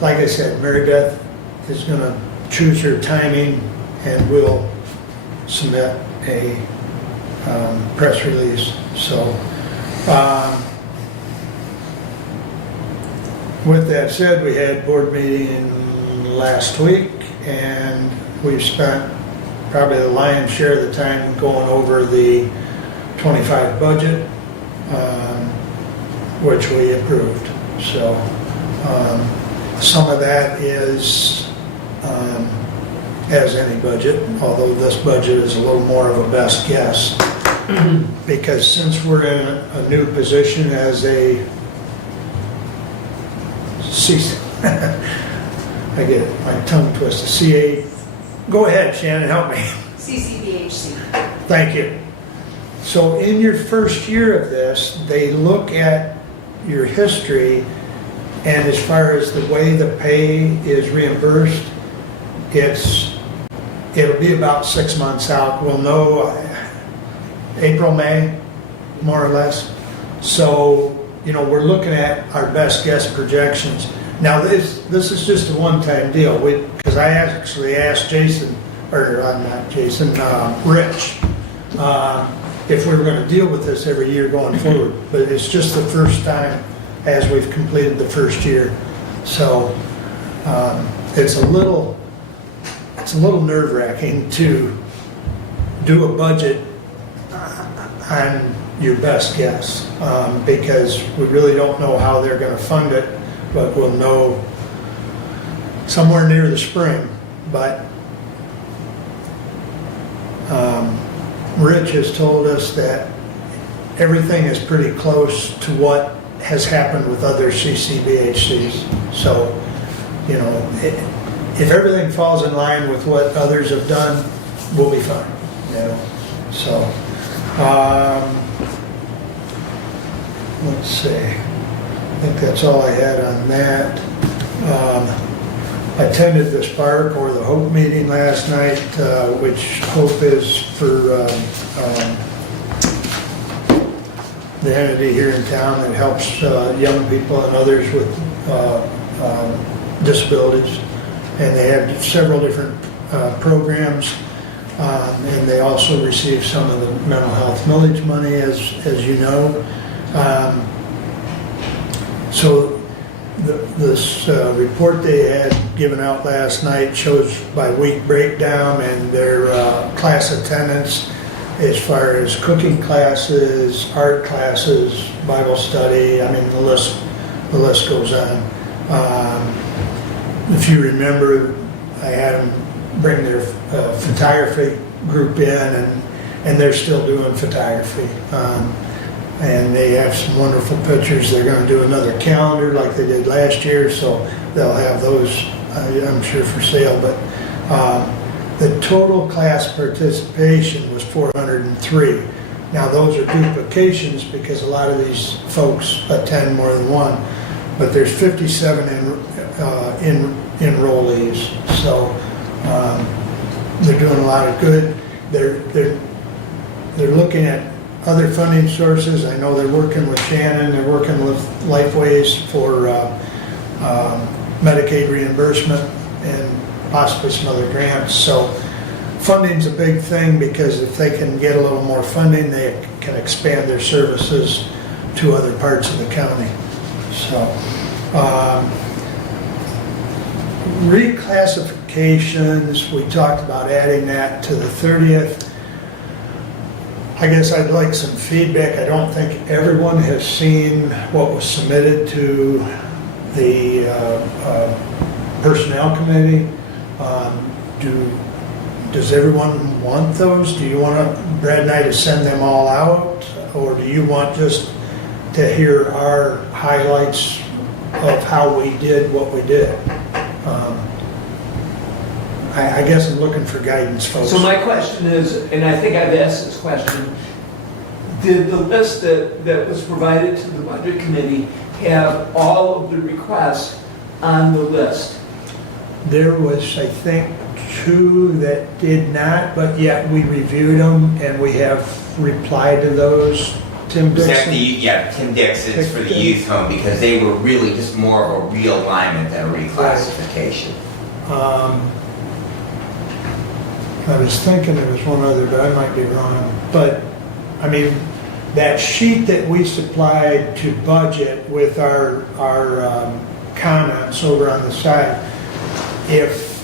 like I said, Mary Beth is going to choose her timing and will submit a press release. So with that said, we had board meeting last week and we've spent probably the lion's share of the time going over the 25 budget, which we approved. So some of that is as any budget, although this budget is a little more of a best guess. Because since we're in a new position as I get it, my tongue twisted, CA. Go ahead, Shannon, help me. CCBHC. Thank you. So in your first year of this, they look at your history, and as far as the way the pay is reimbursed, it'll be about 6 months out. We'll know, April, May, more or less. So, you know, we're looking at our best guess projections. Now, this is just a one-time deal, because I actually asked Jason, or not Jason, Rich, if we were going to deal with this every year going forward. But it's just the first time as we've completed the first year. So it's a little nerve-wracking to do a budget on your best guess, because we really don't know how they're going to fund it, but we'll know somewhere near the spring. But Rich has told us that everything is pretty close to what has happened with other CCBHCs. So, you know, if everything falls in line with what others have done, we'll be fine. You know? So, let's see. I think that's all I had on that. I attended the Spark or the Hope meeting last night, which Hope is for the entity here in town that helps young people and others with disabilities. And they have several different programs, and they also receive some of the mental health millage money, as you know. So this report they had given out last night shows by week breakdown and their class attendance as far as cooking classes, art classes, Bible study. I mean, the list goes on. If you remember, I had them bring their photography group in, and they're still doing photography. And they have some wonderful pictures. They're going to do another calendar like they did last year, so they'll have those, I'm sure, for sale. But the total class participation was 403. Now, those are duplications because a lot of these folks attend more than one, but there's 57 enrollees. So they're doing a lot of good. They're looking at other funding sources. I know they're working with Shannon, they're working with Lifeways for Medicaid reimbursement and possibly some other grants. So funding's a big thing because if they can get a little more funding, they can expand their services to other parts of the county. So reclassifications, we talked about adding that to the 30th. I guess I'd like some feedback. I don't think everyone has seen what was submitted to the Personnel Committee. Does everyone want those? Do you want Brad and I to send them all out? Or do you want just to hear our highlights of how we did what we did? I guess I'm looking for guidance, folks. So my question is, and I think I've asked this question, did the list that was provided to the Budget Committee have all of the requests on the list? There was, I think, 2 that did not, but yet we reviewed them and we have replied to those. Tim Was that Dixon? Tim Dixon's for the youth home, because they were really just more of a realignment than a reclassification. I was thinking there was one other, but I might be wrong. But, I mean, that sheet that we supplied to budget with our comments over on the side, if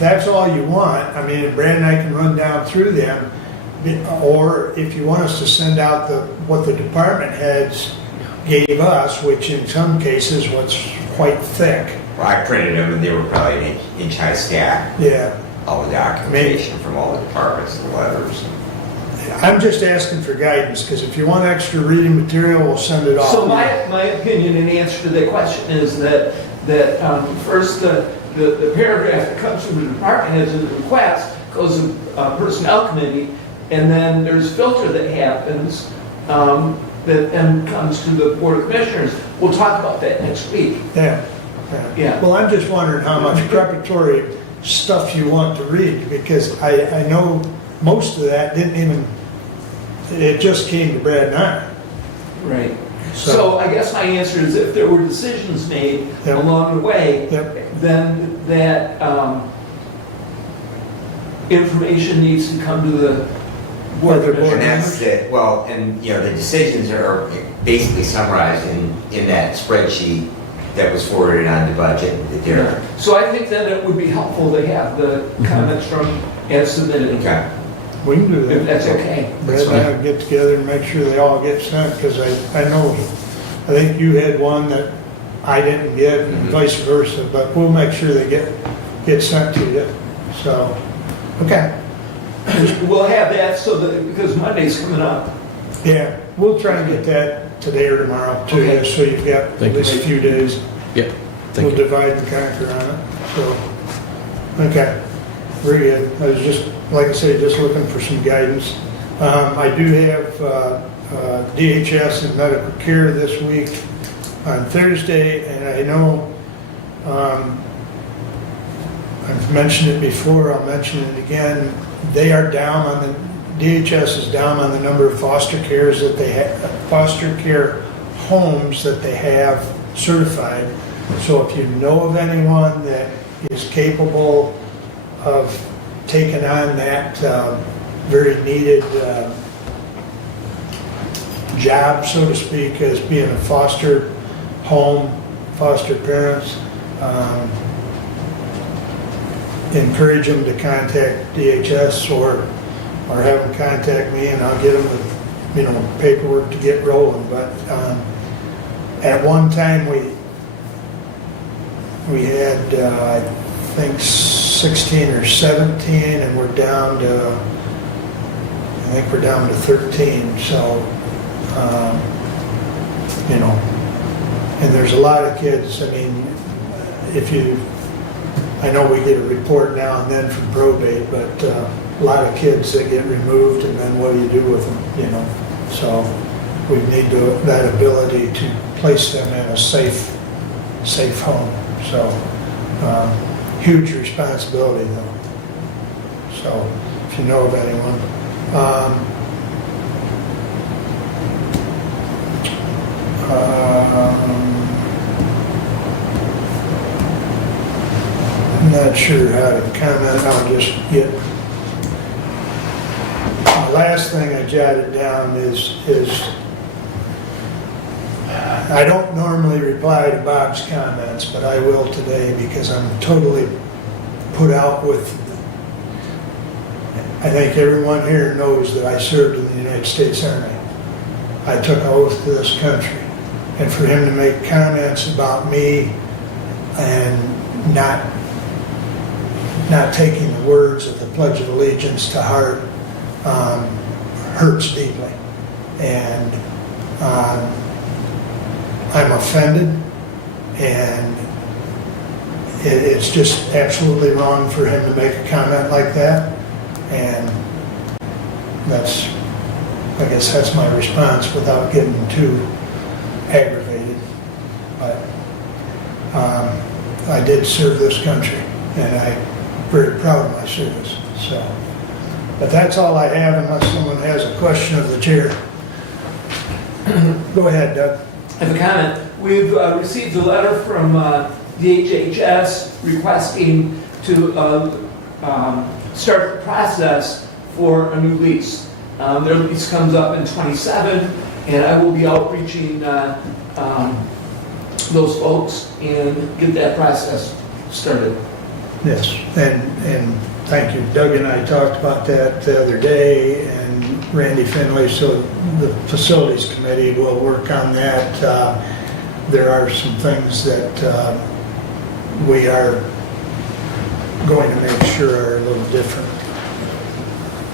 that's all you want, I mean, Brad and I can run down through them, or if you want us to send out what the department heads gave us, which in some cases was quite thick. Well, I printed them and they were probably an inch high stack. Yeah. All the documentation from all the departments and letters. I'm just asking for guidance, because if you want extra reading material, we'll send it off. So my opinion and answer to that question is that first the paragraph that comes from the department heads in the request goes to Personnel Committee, and then there's a filter that happens that then comes to the Board of Commissioners. We'll talk about that next week. Yeah. Well, I'm just wondering how much preparatory stuff you want to read, because I know most of that didn't even it just came to Brad and I. Right. So I guess my answer is if there were decisions made Yep. along the way, Yep. then that information needs to come to the board Other of board And commissioners. that's it, well, and, you know, the decisions are basically summarized in that spreadsheet that was forwarded on the budget that they're, So I think that it would be helpful to have the comments from as submitted, okay. We can do if that. that's okay. Brad and I will get together and make sure they all get sent, because I know, I think you had one that I didn't get, and Mhm. vice versa, but we'll make sure they get sent to you, so, okay. We'll have that so that, because Monday's coming up. Yeah, we'll try and get that today or tomorrow to you, Okay. so you've got at Thank you. least a few days. Yep. We'll divide and conquer on it, so, okay, very good. I was just, like I say, just looking for some guidance. I do have DHS and medical care this week on Thursday, and I know, I've mentioned it before, I'll mention it again, they are down on the, DHS is down on the number of foster cares that they have, foster care homes that they have certified. So if you know of anyone that is capable of taking on that very needed job, so to speak, as being a foster home, foster parents, encourage them to contact DHS or have them contact me, and I'll get them the, paperwork to get rolling. But at one time we had I think 16 or 17, and we're down to, I think we're down to 13. So and there's a lot of kids. I mean, I know we get a report now and then from probate, but a lot of kids that get removed, and then what do you do with them, So we need that ability to place them in a safe home. So huge responsibility though. So if you know of anyone. I'm not sure how to comment, I'll just get, the last thing I jotted down is I don't normally reply to Bob's comments, but I will today because I'm totally put out with, I think everyone here knows that I served in the United States Army. I took an oath to this country. And for him to make comments about me and not taking the words of the Pledge of Allegiance to heart hurts deeply. And I'm offended, and it's just absolutely wrong for him to make a comment like that. And I guess that's my response without getting too aggravated. But I did serve this country, and I'm very proud of my service. So, but that's all I have unless someone has a question of the chair. Go ahead, Doug. I have a comment. We've received a letter from DHHS requesting to start the process for a new lease. Their lease comes up in '27, and I will be outreaching those folks and get that process started. Yes, and thank you. Doug and I talked about that the other day, and Randy Finley, so the facilities committee will work on that. There are some things that we are going to make sure are a little different.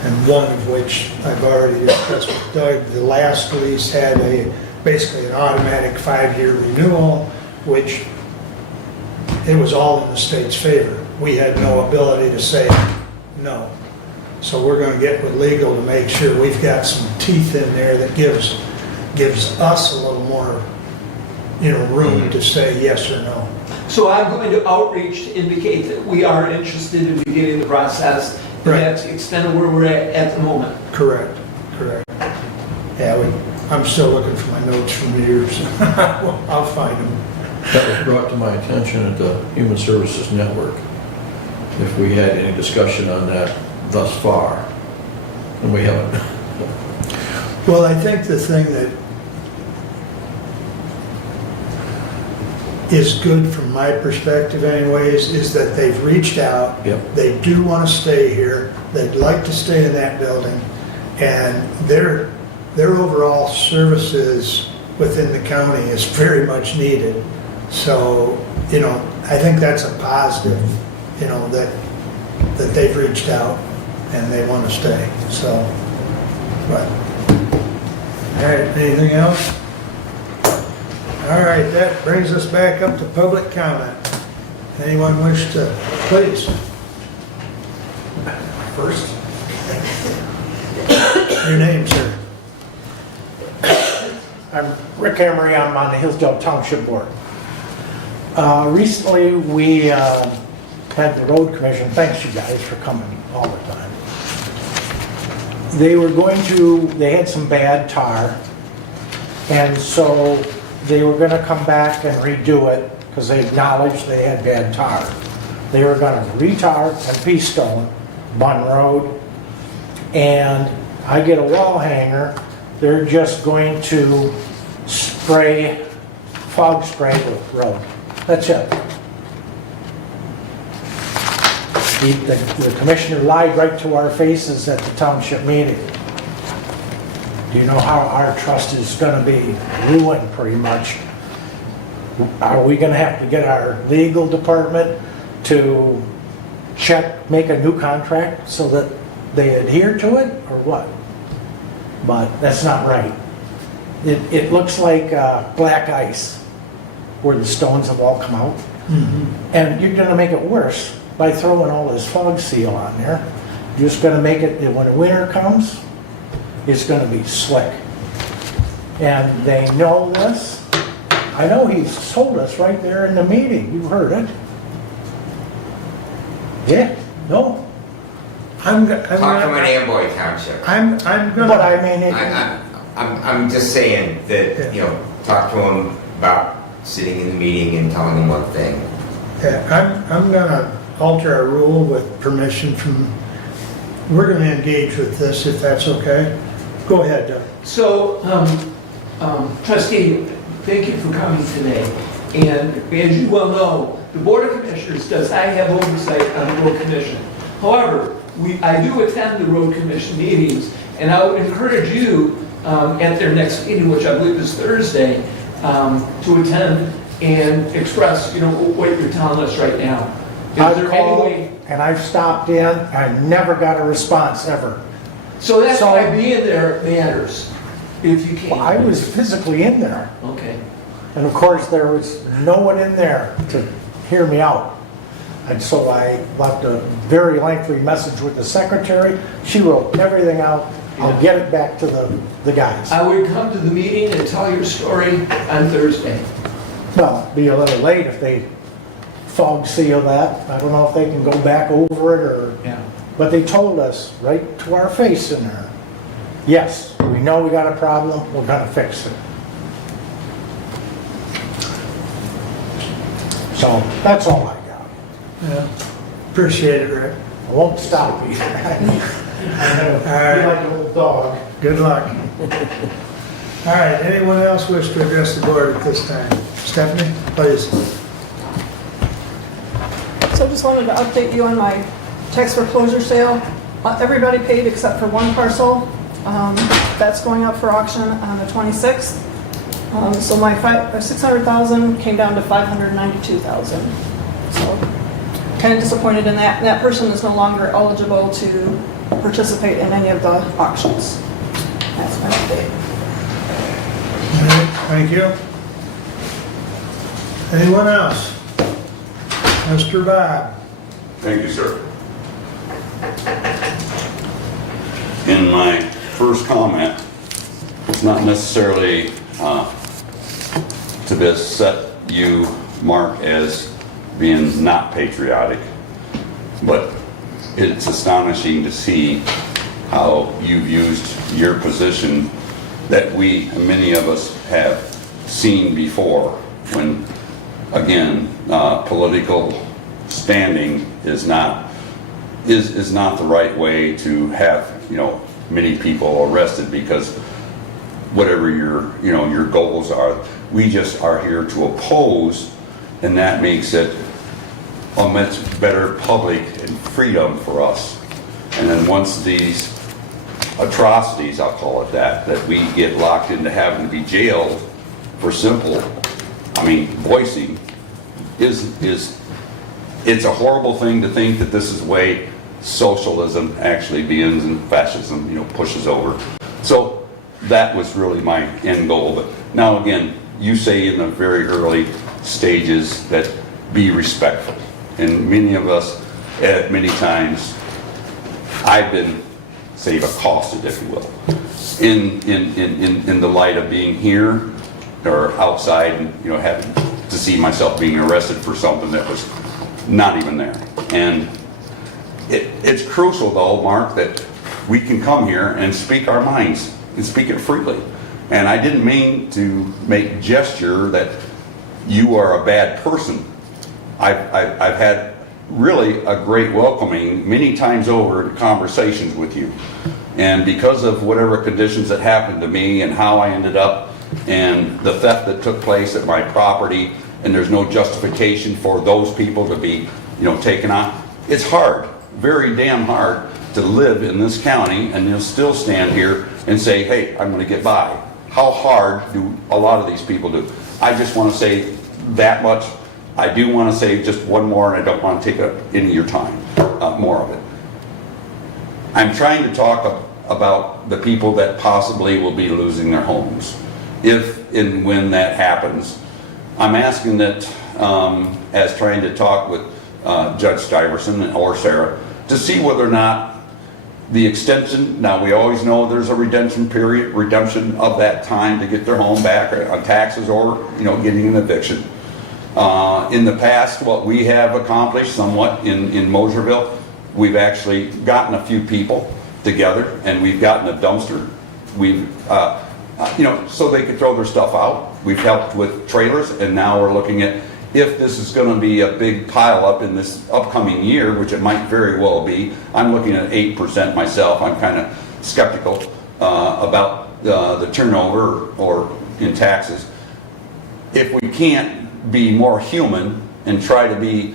And one of which I've already discussed with Doug, the last lease had basically an automatic 5-year renewal, which it was all in the state's favor. We had no ability to say no. So we're going to get with legal to make sure we've got some teeth in there that gives us a little more, room to say yes or no. So I'm going to outreach to indicate that we are interested in beginning the process. And Right. that's the extent of where we're at the moment. Correct. Yeah, I'm still looking for my notes from years. I'll find them. That was brought to my attention at the Human Services Network, if we had any discussion on that thus far, and we haven't. Well, I think the thing that is good from my perspective anyways, is that they've reached out. Yep. They do want to stay here. They'd like to stay in that building. And their overall services within the county is very much needed. So, you know, I think that's a positive, you know, that they've reached out and they want to stay. So, but, all right, anything else? All right, that brings us back up to public comment. Anyone wish to, please? First. Your name, sir? I'm Rick Emery, I'm on the Hillsdale Township Board. Recently, we had the road commission, thanks you guys for coming all the time. They had some bad tar, and so they were gonna come back and redo it, because they acknowledged they had bad tar. They were gonna retar and pea-stone Bunn Road, and I get a wall hanger, they're just going to spray, fog spray the road. That's it. The commissioner lied right to our faces at the township meeting. Do you know how our trust is gonna be ruined pretty much? Are we gonna have to get our legal department to make a new contract so that they adhere to it, or what? But that's not right. It looks like black ice where the stones have all come out. Mm-hmm. And you're gonna make it worse by throwing all this fog seal on there. You're just gonna make it, when winter comes, it's gonna be slick. And they know this. I know he's told us right there in the meeting, you heard it. Yeah, no? I'm Talk from an Amboy Township. But I mean, I'm just saying that, you know, talk to them about sitting in the meeting and telling them one thing. Yeah, I'm gonna alter our rule with permission from, we're gonna engage with this if that's okay. Go ahead, Doug. So, trustee, thank you for coming today. And as you well know, the Board of Commissioners does not have oversight on the road commission. However, I do attend the road commission meetings, and I would encourage you at their next meeting, which I believe is Thursday, to attend and express, you know, what you're telling us right now. Is I've there any called way? and I've stopped in, I never got a response ever. So that's why being there matters, if you can. Well, I was physically in there, Okay. and of course, there was no one in there to hear me out. And so I left a very lengthy message with the secretary. She wrote everything out. I'll get it back to the guys. I would come to the meeting and tell your story on Thursday. Well, it'd be a little late if they fog seal that. I don't know if they can go back over it or, Yeah. but they told us right to our face in there, yes, we know we got a problem, we're gonna fix it. So that's all I got. Yeah. Appreciate it, Rick. I won't stop either. All Be right, like a little dog. good luck. All right, anyone else wish to address the board at this time? Stephanie, please. So I just wanted to update you on my tax foreclosure sale. Everybody paid except for one parcel. That's going up for auction on the 26th. So my 600,000 came down to 592,000. So kind of disappointed in that. That person is no longer eligible to participate in any of the auctions. That's my update. All right, thank you. Anyone else? Mr. Bob? Thank you, sir. In my first comment, it's not necessarily to just set you, Mark, as being not patriotic, but it's astonishing to see how you've used your position that many of us have seen before when, again, political standing is not the right way to have, many people arrested because whatever your goals are. We just are here to oppose, and that makes it a much better public and freedom for us. And then once these atrocities, I'll call it that we get locked into having to be jailed for simple, voicing, it's a horrible thing to think that this is the way socialism actually begins and fascism, pushes over. So that was really my end goal. But now again, you say in the very early stages that be respectful. And many of us, at many times, I've been, say, accosted, if you will, in the light of being here or outside and, having to see myself being arrested for something that was not even there. And it's crucial, though, Mark, that we can come here and speak our minds and speak it freely. And I didn't mean to make gesture that you are a bad person. I've had really a great welcoming many times over in conversations with you. And because of whatever conditions that happened to me and how I ended up and the theft that took place at my property, and there's no justification for those people to be, taken on. It's hard, very damn hard to live in this county and you'll still stand here and say, hey, I'm going to get by. How hard do a lot of these people do? I just want to say that much. I do want to say just one more, and I don't want to take up any of your time, more of it. I'm trying to talk about the people that possibly will be losing their homes. If and when that happens, I'm asking that, as trying to talk with Judge Stuyvesant or Sarah, to see whether or not the extension, now we always know there's a redemption of that time to get their home back on taxes or, getting an eviction. In the past, what we have accomplished somewhat in Moserville, we've actually gotten a few people together and we've gotten a dumpster. We've, so they could throw their stuff out. We've helped with trailers, and now we're looking at if this is going to be a big pile up in this upcoming year, which it might very well be. I'm looking at 8% myself. I'm kind of skeptical about the turnover or in taxes. If we can't be more human and try to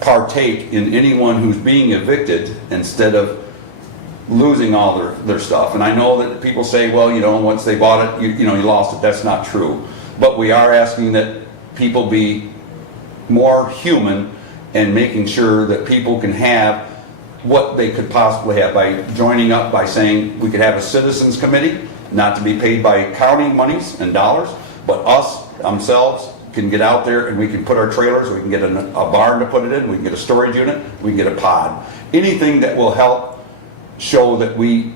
partake in anyone who's being evicted instead of losing all their stuff. And I know that people say, well, once they bought it, you lost it. That's not true. But we are asking that people be more human and making sure that people can have what they could possibly have by joining up, by saying we could have a citizens committee, not to be paid by county monies and dollars, but us themselves can get out there and we can put our trailers, we can get a barn to put it in, we can get a storage unit, we can get a pod. Anything that will help show that we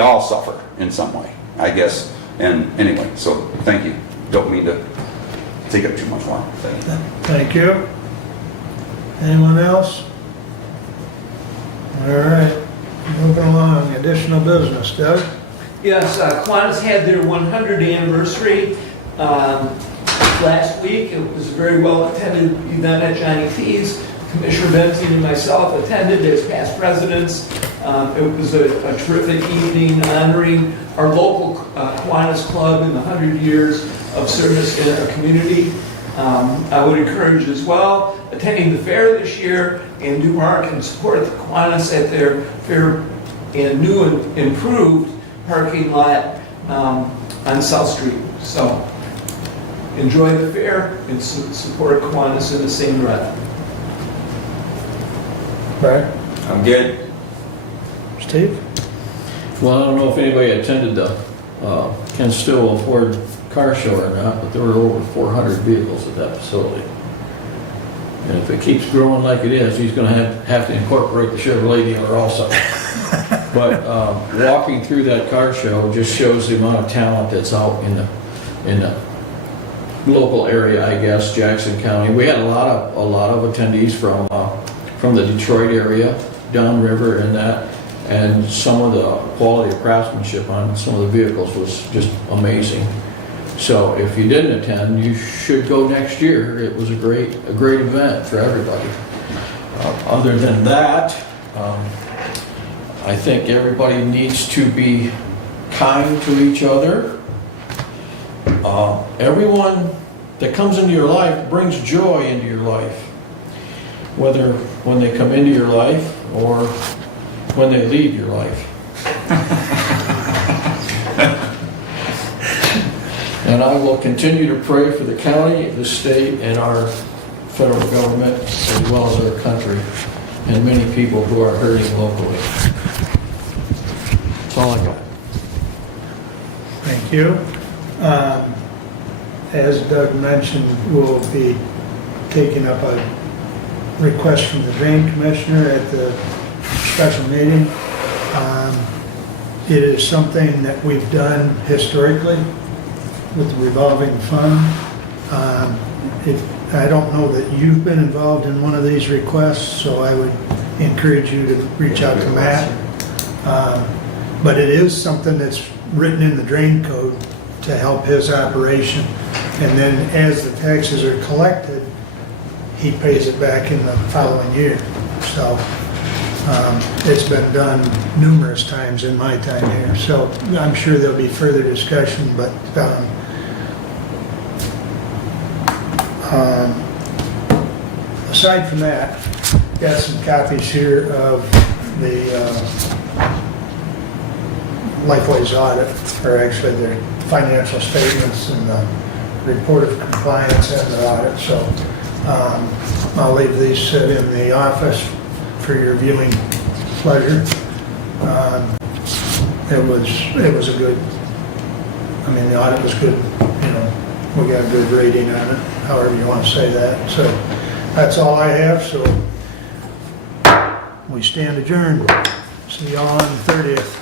all suffer in some way, I guess. And anyway, so thank you. Don't mean to take up too much more. Thank you. Thank you. Anyone else? All right, moving along. Additional business, Doug? Yes, Kiwanis had their 100th anniversary last week. It was a very well-attended event at Johnny Fee's. Commissioner Benson and myself attended as past presidents. It was a terrific evening honoring our local Kiwanis Club in the 100 years of service in our community. I would encourage as well attending the fair this year and do mark and support the Kiwanis at their fair and new and improved parking lot on South Street. So enjoy the fair and support Kiwanis in the same breath. Right. I'm good. Steve? Well, I don't know if anybody attended the Ken Stillwell Ford car show or not, but there were over 400 vehicles at that facility. And if it keeps growing like it is, he's going to have to incorporate the Chevrolet dealer also. But walking through that car show just shows the amount of talent that's out in the local area, I guess, Jackson County. We had a lot of attendees from the Detroit area, downriver and that. And some of the quality of craftsmanship on some of the vehicles was just amazing. So if you didn't attend, you should go next year. It was a great event for everybody. Other than that, I think everybody needs to be kind to each other. Everyone that comes into your life brings joy into your life, whether when they come into your life or when they leave your life. And I will continue to pray for the county, the state, and our federal government, as well as our country, and many people who are hurting locally. That's all I got. Thank you. As Doug mentioned, we'll be taking up a request from the drain commissioner at the special meeting. It is something that we've done historically with the revolving fund. I don't know that you've been involved in one of these requests, so I would encourage you to reach out to Matt. But it is something that's written in the drain code to help his operation. And then as the taxes are collected, he pays it back in the following year. So it's been done numerous times in my time here. So I'm sure there'll be further discussion, but aside from that, got some copies here of the Lifeway's audit, or actually their financial statements and the report of compliance and the audit. So I'll leave these set in the office for your viewing pleasure. It was a good, I mean, the audit was good, you know, we got a good rating on it, however you want to say that. So that's all I have, so we stand adjourned. See y'all on the 30th.